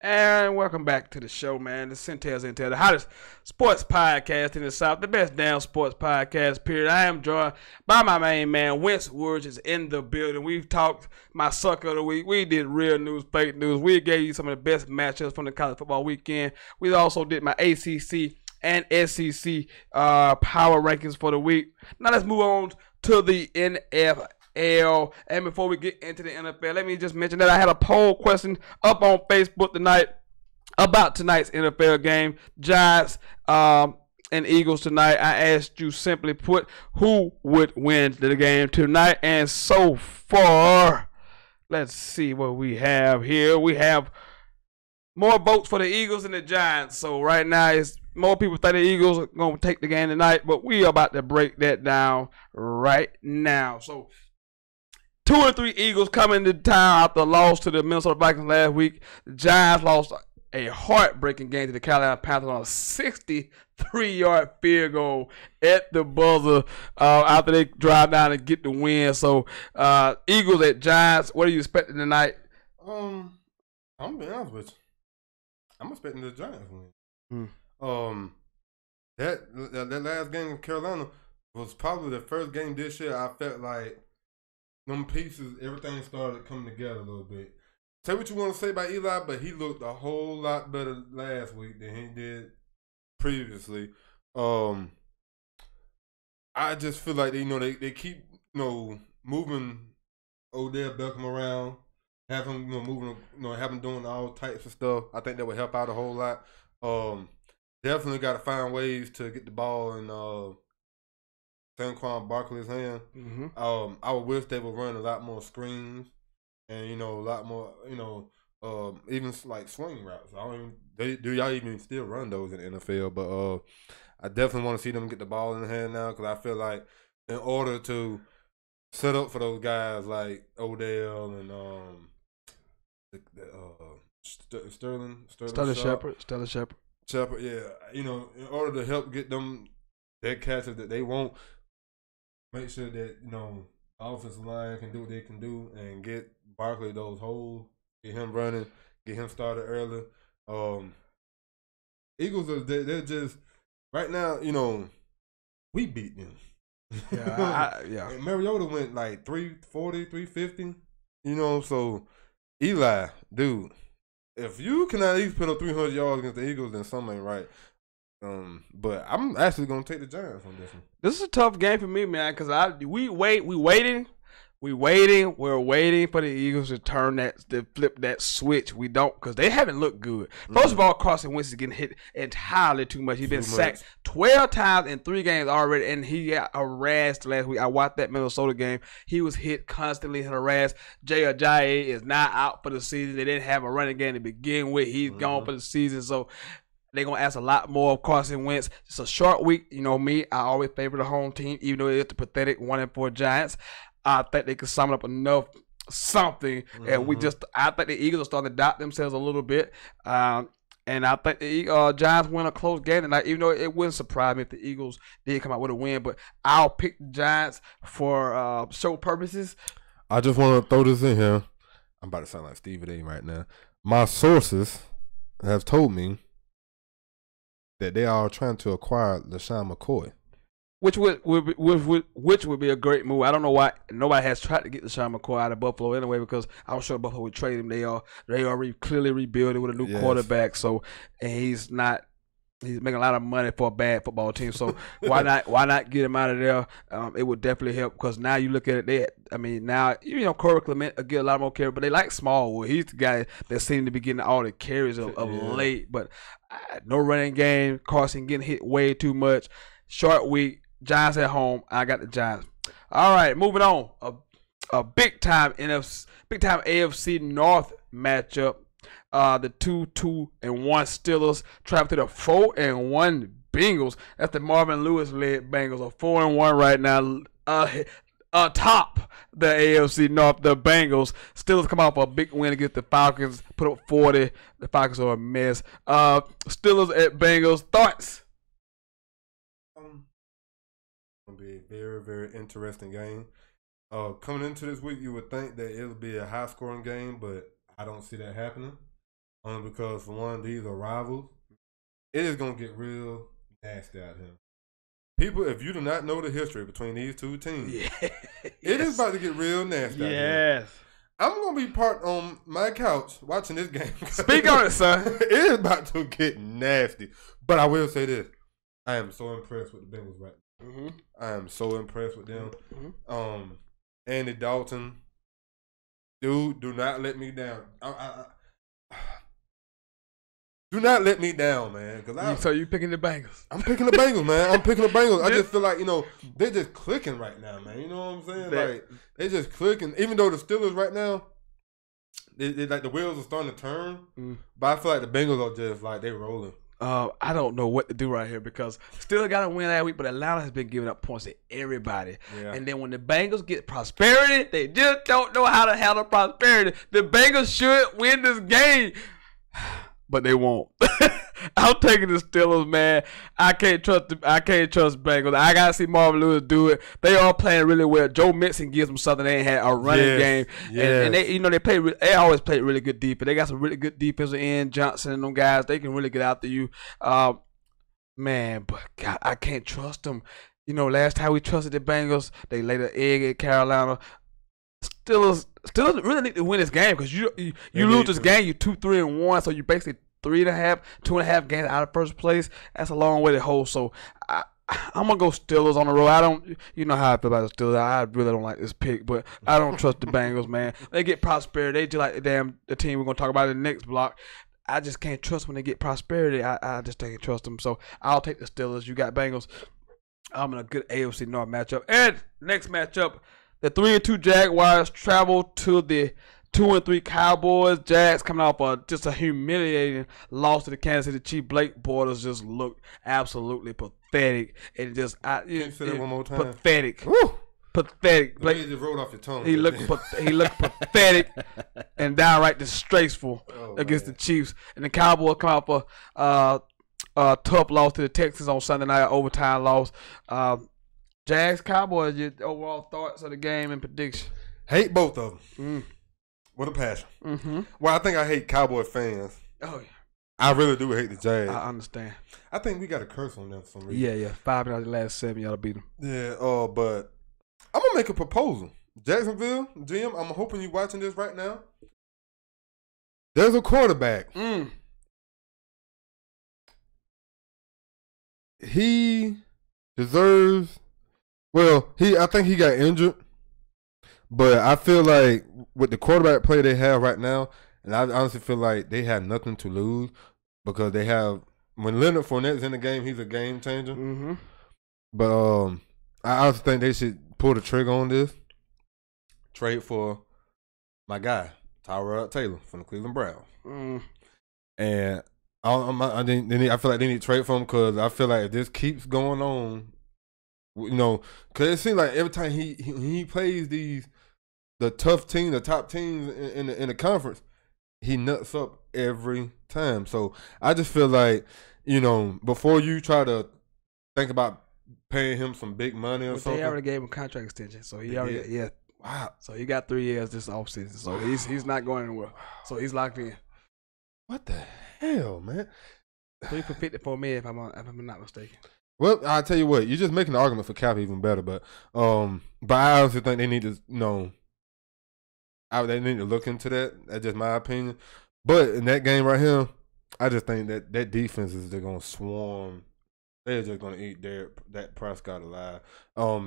And welcome back to the show, man. The Sentell, the hottest sports podcast in the South, the best damn sports podcast, period. I am joined by my main man, Wentz Woods, is in the building. We've talked my Sucka of the week. We did real news, fake news. We gave you some of the best matchups from the college football weekend. We also did my ACC and SEC power rankings for the week. Now let's move on to the NFL. And before we get into the NFL, let me just mention that I had a poll question up on Facebook tonight about tonight's NFL game, Giants and Eagles tonight. I asked you, simply put, who would win the game tonight? And so far, let's see what we have here. We have more votes for the Eagles than the Giants. So right now, it's more people think the Eagles are going to take the game tonight, but we are about to break that down right now. So 2 and 3 Eagles coming to town after a loss to the Minnesota Vikings last week. The Giants lost a heartbreaking game to the Carolina Panthers on a 63-yard field goal at the buzzer after they drive down and get the win. So Eagles at Giants, what are you expecting tonight? I'm gonna be honest with you. I'm expecting the Giants win. That last game in Carolina was probably the first game this year I felt like them pieces, everything started coming together a little bit. Say what you want to say about Eli, but he looked a whole lot better last week than he did previously. I just feel like they keep moving Odell Beckham around, have him moving, have him doing all types of stuff. I think that would help out a whole lot. Definitely got to find ways to get the ball in Saquon Barkley's hand. I would wish they would run a lot more screens and a lot more even like swing routes. Do y'all even still run those in the NFL? But I definitely want to see them get the ball in the hand now, because I feel like in order to set up for those guys like Odell and Sterling Shepard, yeah. In order to help get them that catches that they want, make sure that offensive line can do what they can do and get Barkley those holes, get him running, get him started early. Eagles they're just right now. We beat them. Yeah, And Mariota went like 340, 350. So Eli, dude, if you can at least put up 300 yards against the Eagles, then something ain't right. But I'm actually gonna take the Giants on this one. This is a tough game for me, man, because we waiting We're waiting for the Eagles to flip that switch. We don't, because they haven't looked good. First of all, Carson Wentz is getting hit entirely too much. He's been sacked 12 times in 3 games already, and he got harassed last week. I watched that Minnesota game. He was hit constantly, harassed. Jay Ajayi is not out for the season. They didn't have a running game to begin with. He's gone for the season, so they're going to ask a lot more of Carson Wentz. It's a short week. You know me, I always favor the home team, even though it's the pathetic 1-4 Giants. I think they could sum it up enough something, and I think the Eagles are starting to doubt themselves a little bit, and I think the Giants win a close game tonight, even though it wouldn't surprise me if the Eagles did come out with a win, but I'll pick the Giants for show purposes. I just want to throw this in here. I'm about to sound like Steve A right now. My sources have told me that they are trying to acquire LaShawn McCoy. Which would be a great move. I don't know why nobody has tried to get LaShawn McCoy out of Buffalo anyway, because I'm sure Buffalo would trade him. They are clearly rebuilding with a new quarterback. So, and he's making a lot of money for a bad football team. So why not get him out of there? It would definitely help, because now you look at it. Now Corey Clement will get a lot more carries, but they like Smallwood. He's the guy that seemed to be getting all the carries of late. But no running game. Carson getting hit way too much. Short week. Giants at home. I got the Giants. All right, moving on. A big time AFC North matchup. The 2-2-1 Steelers travel to the 4-1 Bengals. That's the Marvin Lewis led Bengals. Are 4-1 right now. Atop the AFC North, the Bengals. Steelers come out for a big win against the Falcons. Put up 40. The Falcons are a mess. Steelers at Bengals. Thoughts? Gonna be a very, very interesting game. Coming into this week, you would think that it'll be a high-scoring game, but I don't see that happening. Only because, for one, these are rivals. It is gonna get real nasty out here. People, if you do not know the history between these two teams, it is about to get real nasty out here. I'm gonna be parked on my couch watching this game. Speak on it, son. It is about to get nasty. But I will say this: I am so impressed with the Bengals right now. I am so impressed with them. Andy Dalton, dude, do not let me down. Do not let me down, man. So you picking the Bengals? I'm picking the Bengals, man. I'm picking the Bengals. I just feel like, they're just clicking right now, man. You know what I'm saying? They're just clicking. Even though the Steelers right now, they like the wheels are starting to turn, but I feel like the Bengals are just like they're rolling. I don't know what to do right here, because still got to win that week, but Atlanta has been giving up points to everybody. Yeah. And then when the Bengals get prosperity, they just don't know how to handle prosperity. The Bengals should win this game, but they won't. I'm taking the Steelers, man. I can't trust Bengals. I gotta see Marvin Lewis do it. They are playing really well. Joe Mixon gives them something. They ain't had a running game, and they they always play really good defense. They got some really good defensive end, Johnson and them guys. They can really get after you, man. But God, I can't trust them. Last time we trusted the Bengals, they laid an egg at Carolina. Steelers really need to win this game, because you lose this game, you 2-3-1, so you basically 2.5 games out of first place. That's a long way to hold. So I'm gonna go Steelers on the road. I don't, how I feel about the Steelers. I really don't like this pick, but I don't trust the Bengals, man. They get prosperity. They just like the team we're gonna talk about in the next block. I just can't trust when they get prosperity. I just can't trust them. So I'll take the Steelers. You got Bengals. I'm in a good AFC North matchup. And next matchup, the 3-2 Jaguars travel to the 2-3 Cowboys. Jags coming off just a humiliating loss to the Kansas City Chiefs. Blake Bortles just looked absolutely pathetic. And just Can you say that one more time? Pathetic. Woo! Pathetic. Blake just rolled off your tongue. He looked pathetic and downright disgraceful against the Chiefs. And the Cowboys come off a tough loss to the Texans on Sunday night, overtime loss. Jags, Cowboys, your overall thoughts of the game and prediction? Hate both of them. With a passion. Well, I think I hate Cowboy fans. Oh, yeah. I really do hate the Jags. I understand. I think we got a curse on them for some reason. Yeah. 5 out of the last 7, y'all beat them. Yeah, but I'm going to make a proposal. Jacksonville, GM, I'm hoping you're watching this right now. There's a quarterback. He deserves, I think he got injured. But I feel like with the quarterback play they have right now, and I honestly feel like they have nothing to lose because they have when Leonard Fournette's in the game, he's a game changer. Mm-hmm. But I also think they should pull the trigger on this. Trade for my guy, Tyrod Taylor from the Cleveland Browns. Mm. And I feel like they need to trade for him because I feel like if this keeps going on, because it seems like every time he plays the tough team, the top teams in the conference, he nuts up every time. So I just feel like, before you try to think about paying him some big money or something. They already gave him a contract extension, so he already Wow. So he got 3 years this offseason. So he's not going anywhere. So he's locked in. What the hell, man? 3 for $54 million, if I'm not mistaken. Well, I'll tell you what, you're just making the argument for Cap even better, but I honestly think they need to they need to look into that. That's just my opinion. But in that game right here, I just think that defense they're gonna swarm. They're just gonna eat that Prescott alive.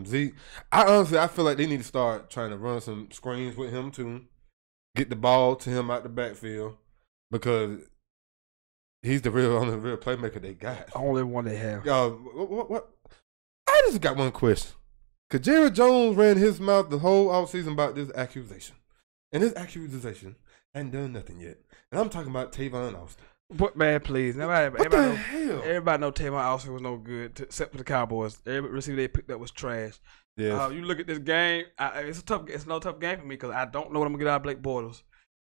Zeke, I feel like they need to start trying to run some screens with him too. Get the ball to him out the backfield because he's the only real playmaker they got. Only one they have. What? I just got one question. Cause Jerry Jones ran his mouth the whole offseason about this accusation. And this accusation hadn't done nothing yet. And I'm talking about Tavon Austin. What, man, please. What the hell? Everybody know Tavon Austin was no good, except for the Cowboys. Every receiver they picked up was trash. Yeah. You look at this game. It's no tough game for me because I don't know what I'm gonna get out of Blake Bortles.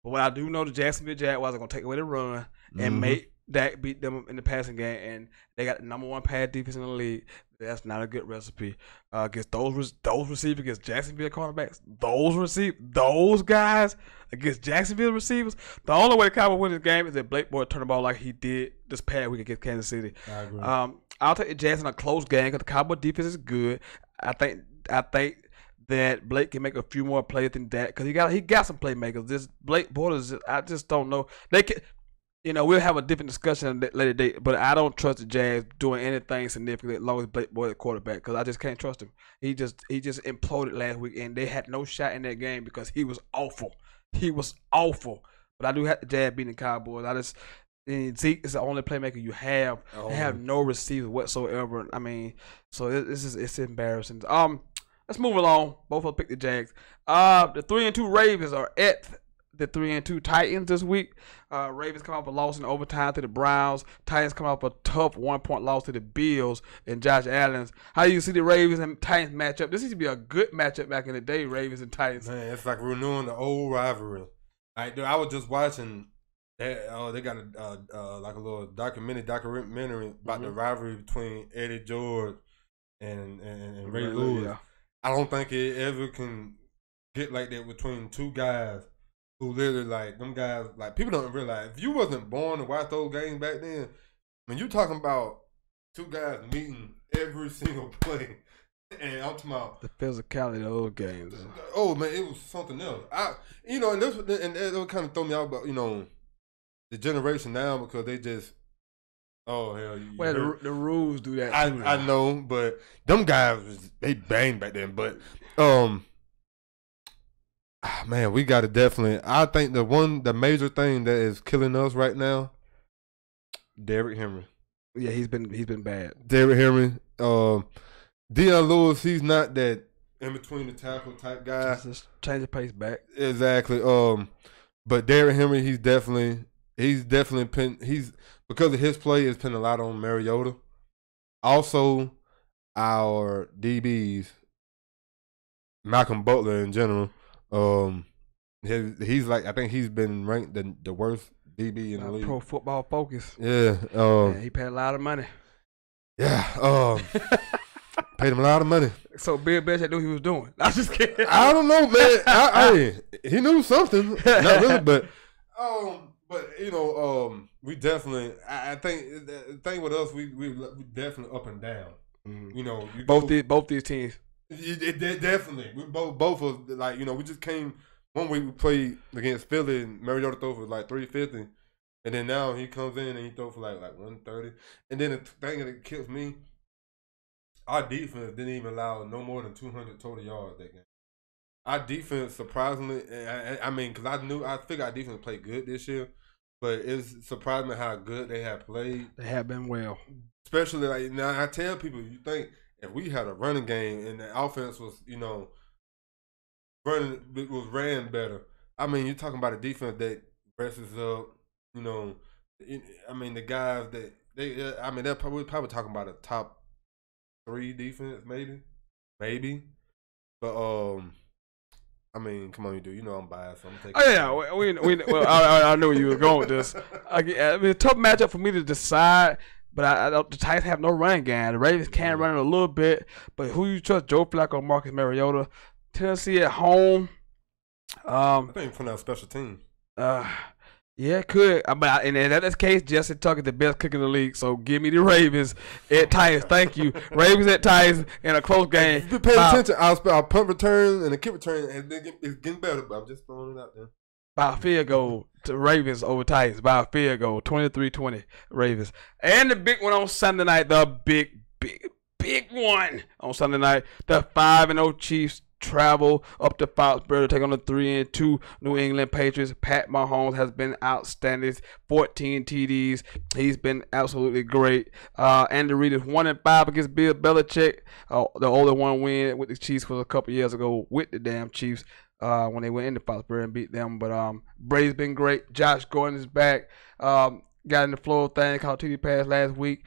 But what I do know, the Jacksonville Jaguars are gonna take away the run and make Dak beat them in the passing game, and they got the number 1 pass defense in the league. That's not a good recipe. Against those receivers, against Jacksonville cornerbacks, those guys against Jacksonville receivers. The only way the Cowboys win this game is that Blake Bortles turn the ball like he did this past week against Kansas City. I agree. I'll take the Jazz in a close game because the Cowboy defense is good. I think that Blake can make a few more plays than that because he got some playmakers. This Blake Bortles, I just don't know. They can. We'll have a different discussion later date, but I don't trust the Jazz doing anything significant as long as Blake Bortles is quarterback because I just can't trust him. He just imploded last week, and they had no shot in that game because he was awful. But I do have the Jazz beating the Cowboys. Zeke is the only playmaker you have. They have no receiver whatsoever. I mean, so it's embarrassing. Let's move along. Both of us picked the Jags. The 3-2 Ravens are at the 3-2 Titans this week. Ravens come off a loss in overtime to the Browns. Titans come off a tough 1-point loss to the Bills and Josh Allen's. How do you see the Ravens and Titans match up? This used to be a good matchup back in the day, Ravens and Titans. Man, it's like renewing the old rivalry. I was just watching that. They got like a little documentary about the rivalry between Eddie George and Ray Lewis. Yeah. I don't think it ever can get like that between two guys who literally, like, them guys, like, people don't realize, if you wasn't born to watch those games back then, when you talking about two guys meeting every single play, and I'm talking about the physicality of those games. Oh, man, it was something else. And it kind of throw me out about, the generation now because they just, oh, hell. Well, the rules do that too. I know, but them guys, they banged back then, but, man, we got to definitely. I think the major thing that is killing us right now, Derrick Henry. Yeah, he's been bad. Derrick Henry, Deion Lewis, he's not that in between the tackle type guy. Just change the pace back. Exactly. But Derrick Henry, he's definitely because of his play, it's putting a lot on Mariota. Also, our DBs, Malcolm Butler in general. He's like, I think he's been ranked the worst DB in the league. Pro Football Focus. Yeah. He paid a lot of money. Yeah. Paid him a lot of money. So Bill Belichick knew what he was doing. I'm just kidding. I don't know, man. He knew something. Not really, but we definitely. I think the thing with us, we definitely up and down. Mm. Both these teams. It definitely. We both of like we just came one week we played against Philly and Mariota threw for like 350, and then now he comes in and he throw for like 130. And then the thing that kills me, our defense didn't even allow no more than 200 total yards that game. our defense surprisingly, I mean, because I figured our defense played good this year, but it's surprising how good they have played. They have been well. Especially, like, now I tell people, you think if we had a running game and the offense was, ran better. I mean, you're talking about a defense that presses up, I mean, the guys that they're probably talking about a top 3 defense, maybe. But I mean, come on, you do. You know I'm biased, so I'm taking. Oh yeah, well, I knew where you were going with this. I mean, a tough matchup for me to decide. But I don't, the Titans have no running game. The Ravens can run it a little bit, but who you trust? Joe Flacco or Marcus Mariota? Tennessee at home. I think from that special team. Yeah, it could. But in that case, Justin Tucker is the best kicker in the league. So give me the Ravens at Titans. Thank you. Ravens at Titans in a close game. If you pay attention, our punt return and the kick return is getting better. But I'm just throwing it out there. By a field goal to Ravens over Titans. By a field goal, 23-20 Ravens. And the big one on Sunday night, the big one on Sunday night. The 5-0 Chiefs travel up to Foxborough to take on the 3-2 New England Patriots. Pat Mahomes has been outstanding. 14 TDs. He's been absolutely great. Andy Reid is 1-5 against Bill Belichick. The only one win with the Chiefs was a couple years ago with the damn Chiefs. When they went into Foxborough and beat them. But Brady's been great. Josh Gordon is back. Got in the flow thing, caught TD pass last week.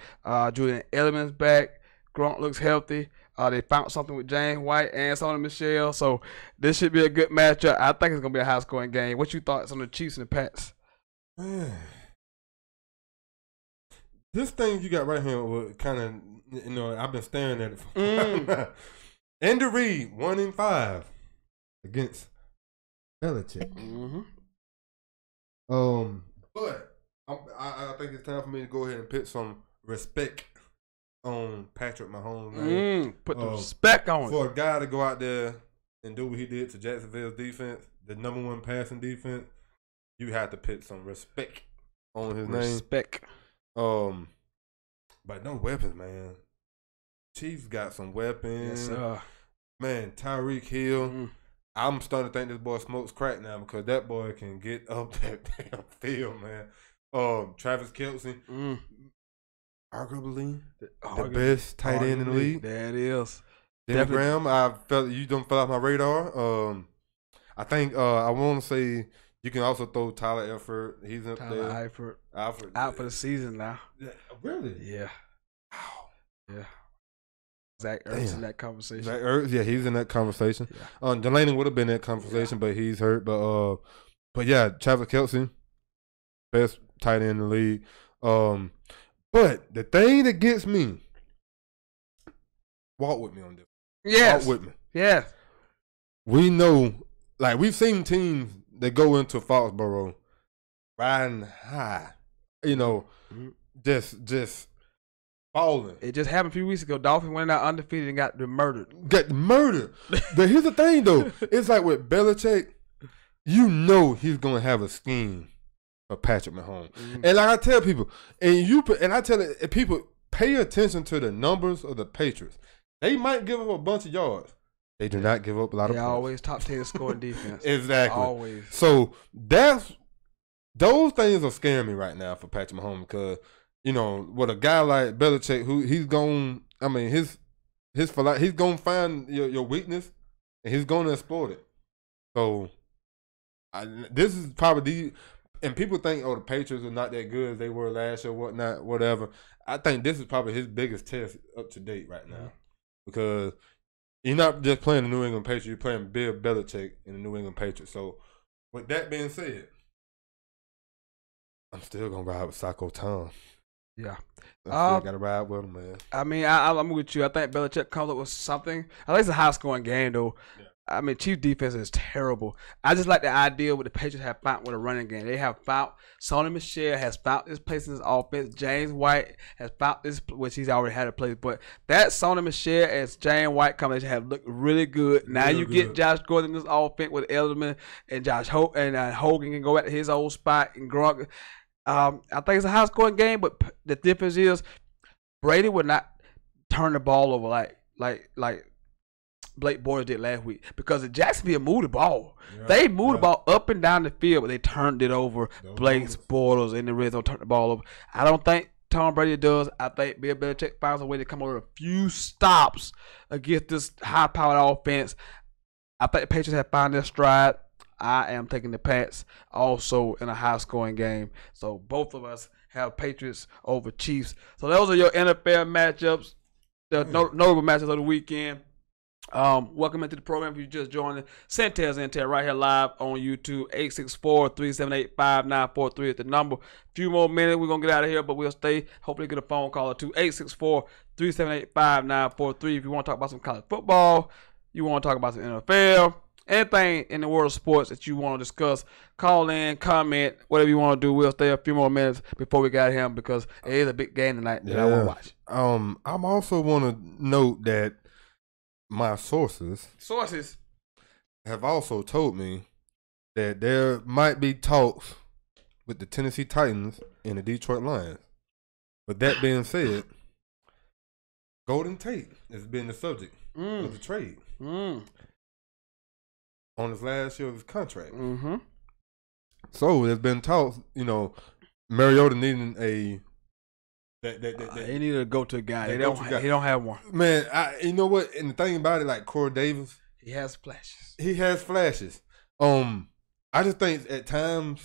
Julian Edelman's back. Gronk looks healthy. They found something with James White and Sony Michel. So this should be a good matchup. I think it's going to be a high-scoring game. What you thoughts on the Chiefs and the Pats? Man. This thing you got right here was kind of, I've been staring at it. Andy Reid, 1-5. Against Belichick. But I think it's time for me to go ahead and put some respect on Patrick Mahomes. Put the respect on for a guy to go out there and do what he did to Jacksonville's defense, the number 1 passing defense. You have to put some respect on his name. Respect. But no weapons, man. Chiefs got some weapons. Yes, sir. Man, Tyreek Hill. I'm starting to think this boy smokes crack now because that boy can get up that damn field, man. Travis Kelce, arguably the best tight end in the league. That is. Jimmy Graham, you don't fell off my radar. I think I want to say you can also throw Tyler Eifert. He's up there. Eifert out for the season now. Yeah, really? Yeah. Wow. Yeah. Zach Ertz in that conversation. Zach Ertz, yeah, he's in that conversation. Yeah. Delaney would have been in that conversation, but he's hurt. But yeah, Travis Kelce, best tight end in the league. But the thing that gets me, walk with me on this. Yes. Walk with me. Yes. We know, like we've seen teams that go into Foxborough riding high, just falling. It just happened a few weeks ago. Dolphins went out undefeated and got murdered. But here's the thing, though. It's like with Belichick, he's going to have a scheme for Patrick Mahomes. And like I tell people, and I tell people, pay attention to the numbers of the Patriots. They might give up a bunch of yards. They do not give up a lot of points. They're always top 10 scoring defense. Exactly. Always. So those things are scaring me right now for Patrick Mahomes because, with a guy like Belichick, who he's going, he's going to find your weakness and he's going to exploit it. So this is probably and people think, the Patriots are not that good as they were last year, whatnot, whatever. I think this is probably his biggest test up to date right now because you're not just playing the New England Patriots, you're playing Bill Belichick in the New England Patriots. So with that being said, I'm still going to ride with Psycho Tom. Yeah. I still got to ride with him, man. I mean, I'm with you. I think Belichick comes up with something. I think it's a high-scoring game, though. Yeah. I mean, Chiefs defense is terrible. I just like the idea what the Patriots have found with a running game. They have found Sony Michel has found this place in his offense. James White has found this, which he's already had a place. But that Sony Michel as James White combination have looked really good. Now you get Josh Gordon in this offense with Edelman and Hogan can go back to his old spot and Gronk. I think it's a high-scoring game, but the difference is Brady would not turn the ball over like Blake Bortles did last week because the Jacksonville moved the ball. Yeah, They moved the ball up and down the field, but they turned it over. Those Blake numbers. Bortles in the red zone turned the ball over. I don't think Tom Brady does. I think Bill Belichick finds a way to come over a few stops against this high-powered offense. I think the Patriots have found their stride. I am taking the Pats also in a high-scoring game. So both of us have Patriots over Chiefs. So those are your NFL matchups, the notable matchups of the weekend. Welcome into the program if you just joined. Sentell right here live on YouTube. 864-378-5943 is the number. Few more minutes, we're going to get out of here, but we'll stay. Hopefully get a phone call or two. 864-378-5943 if you want to talk about some college football, you want to talk about some NFL, anything in the world of sports that you want to discuss, call in, comment, whatever you want to do. We'll stay a few more minutes before we got him because it is a big game tonight that I want to watch. I'm also want to note that my sources have also told me that there might be talks with the Tennessee Titans and the Detroit Lions. With that being said, Golden Tate has been the subject of the trade on his last year of his contract. Mm-hmm. So there's been talks, Mariota needing a They need to go to a guy. He don't have one. Man, you know what? And the thing about it, like Corey Davis, he has flashes. I just think at times,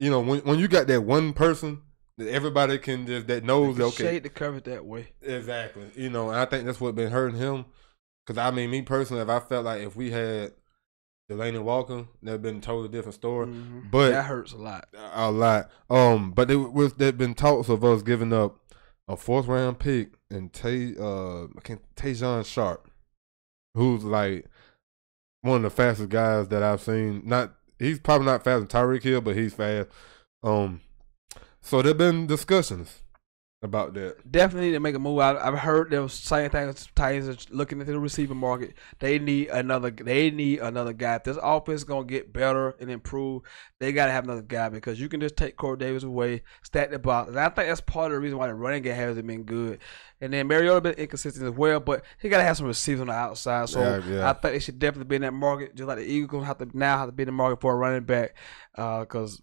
when you got that one person that everybody can just that knows, okay, shade the coverage that way. Exactly. And I think that's what been hurting him. Because me personally, if I felt like if we had Delaney Walker, that'd been a totally different story. Mm-hmm. But that hurts a lot. But there'd been talks of us giving up a 4th round pick and Tajon Sharp, who's like one of the fastest guys that I've seen. He's probably not fast as Tyreek Hill, but he's fast. So there've been discussions about that. Definitely need to make a move. I've heard there was saying things. Titans are looking into the receiver market. They need another guy. If this offense is gonna get better and improve, they gotta have another guy because you can just take Corey Davis away, stack the box. And I think that's part of the reason why the running game hasn't been good. And then Mariota been inconsistent as well, but he gotta have some receivers on the outside. So I think they should definitely be in that market, just like the Eagles have to be in the market for a running back, because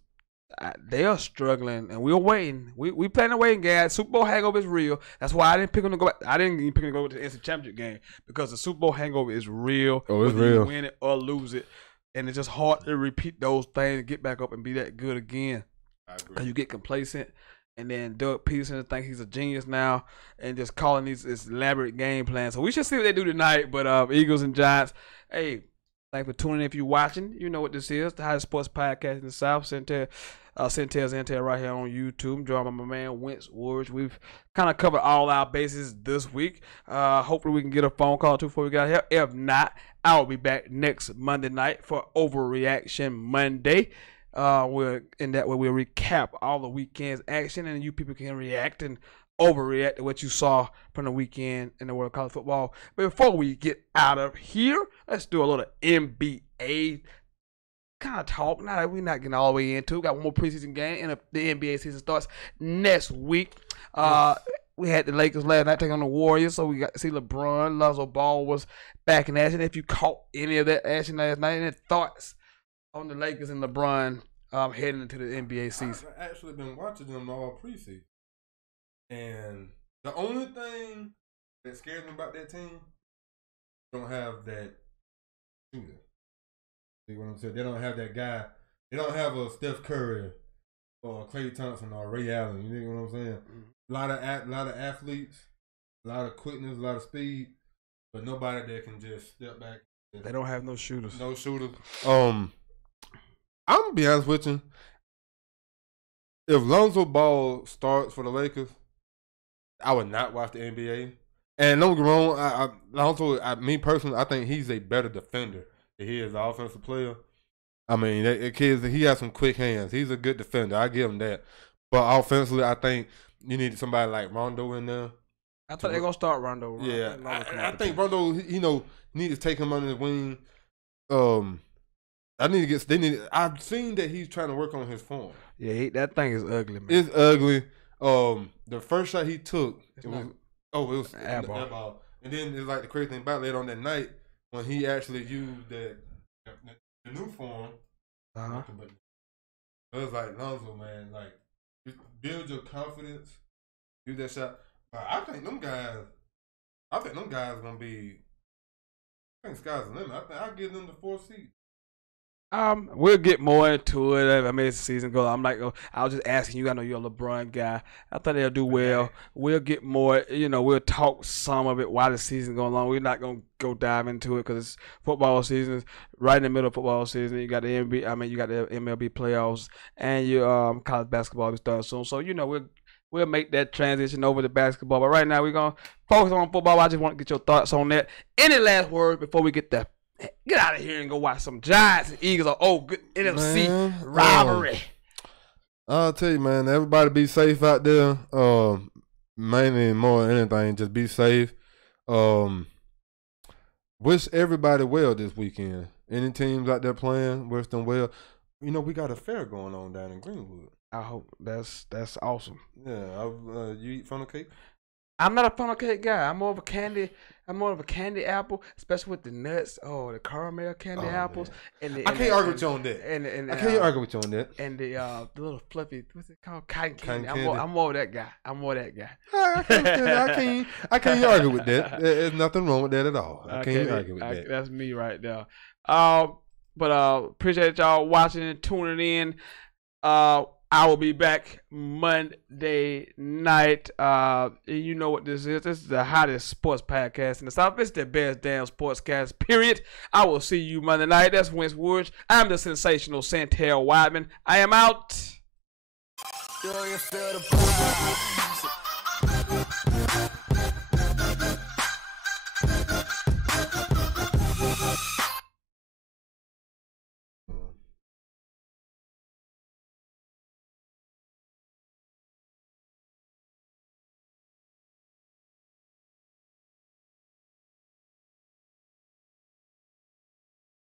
they are struggling, and we're waiting. We playing a waiting game. Super Bowl hangover is real. That's why I didn't pick them to go back. I didn't even pick them to go to the NC Championship game because the Super Bowl hangover is real. Oh, it's whether real. You win it or lose it, and it's just hard to repeat those things and get back up and be that good again. I agree. And you get complacent, and then Doug Peterson thinks he's a genius now, and just calling this elaborate game plan. So we should see what they do tonight. But Eagles and Giants, hey. Thanks for tuning in. If you're watching, you know what this is. The hottest sports podcast in the South. Sentell right here on YouTube. I'm joined by my man, Wentz Woods. We've kind of covered all our bases this week. Hopefully we can get a phone call too before we got here. If not, I'll be back next Monday night for Overreaction Monday. We'll recap all the weekend's action, and you people can react and overreact to what you saw from the weekend in the world of college football. But before we get out of here, let's do a little NBA kind of talk. Now that we're not getting all the way into it. We got one more preseason game, and the NBA season starts next week. We had the Lakers last night taking on the Warriors, so we got to see LeBron. Lonzo Ball was back in action. If you caught any of that action last night, any thoughts on the Lakers and LeBron heading into the NBA season? I've actually been watching them all preseason. And the only thing that scares me about that team, they don't have that shooter. See what I'm saying? They don't have that guy. They don't have a Steph Curry or Klay Thompson or Ray Allen. You know what I'm saying? A lot of athletes, a lot of quickness, a lot of speed, but nobody that can just step back. They don't have no shooters. No shooters. I'm gonna be honest with you. If Lonzo Ball starts for the Lakers, I would not watch the NBA. And don't get me wrong, me personally, I think he's a better defender than he is an offensive player. I mean, he has some quick hands. He's a good defender. I give him that. But offensively, I think you need somebody like Rondo in there. I thought they were going to start Rondo. Yeah, I think Rondo, need to take him under his wing. I've seen that he's trying to work on his form. Yeah, that thing is ugly, man. It's ugly. The first shot he took, it was airball. And then it's like the crazy thing about it, later on that night, when he actually used the new form. It was like Lonzo, man, like just build your confidence, do that shot. But I think them guys gonna be. I think sky's the limit. I think I'll give them the 4th seed. We'll get more into it. I mean, as the season goes, I was just asking you. I know you're a LeBron guy. I thought they'll do well. We'll get more. We'll talk some of it while the season goes along. We're not gonna go dive into it because it's football season. Right in the middle of football season, you got the NBA. I mean, you got the MLB playoffs and your college basketball will start soon. So we'll make that transition over to basketball. But right now, we're gonna focus on football. I just want to get your thoughts on that. Any last word before we get there? Get out of here and go watch some Giants and Eagles or good NFC rivalry. I'll tell you, man, everybody be safe out there. Mainly more than anything, just be safe. Wish everybody well this weekend. Any teams out there playing, wish them well. We got a fair going on down in Greenwood. I hope that's awesome. Yeah, you eat funnel cake? I'm not a funnel cake guy. I'm more of a candy apple, especially with the nuts. Oh, the caramel candy apples. And I can't argue with you on that. I can't argue with you on that. And the little fluffy, what's it called? Cotton candy. I'm more of that guy. I can't argue with that. There's nothing wrong with that at all. I can't argue with that. That's me right there. But appreciate y'all watching and tuning in. I will be back Monday night. You know what this is. This is the hottest sports podcast in the South. It's the best damn sportscast, period. I will see you Monday night. That's Wentz Woods. I'm the sensational Sentell Wideman. I am out.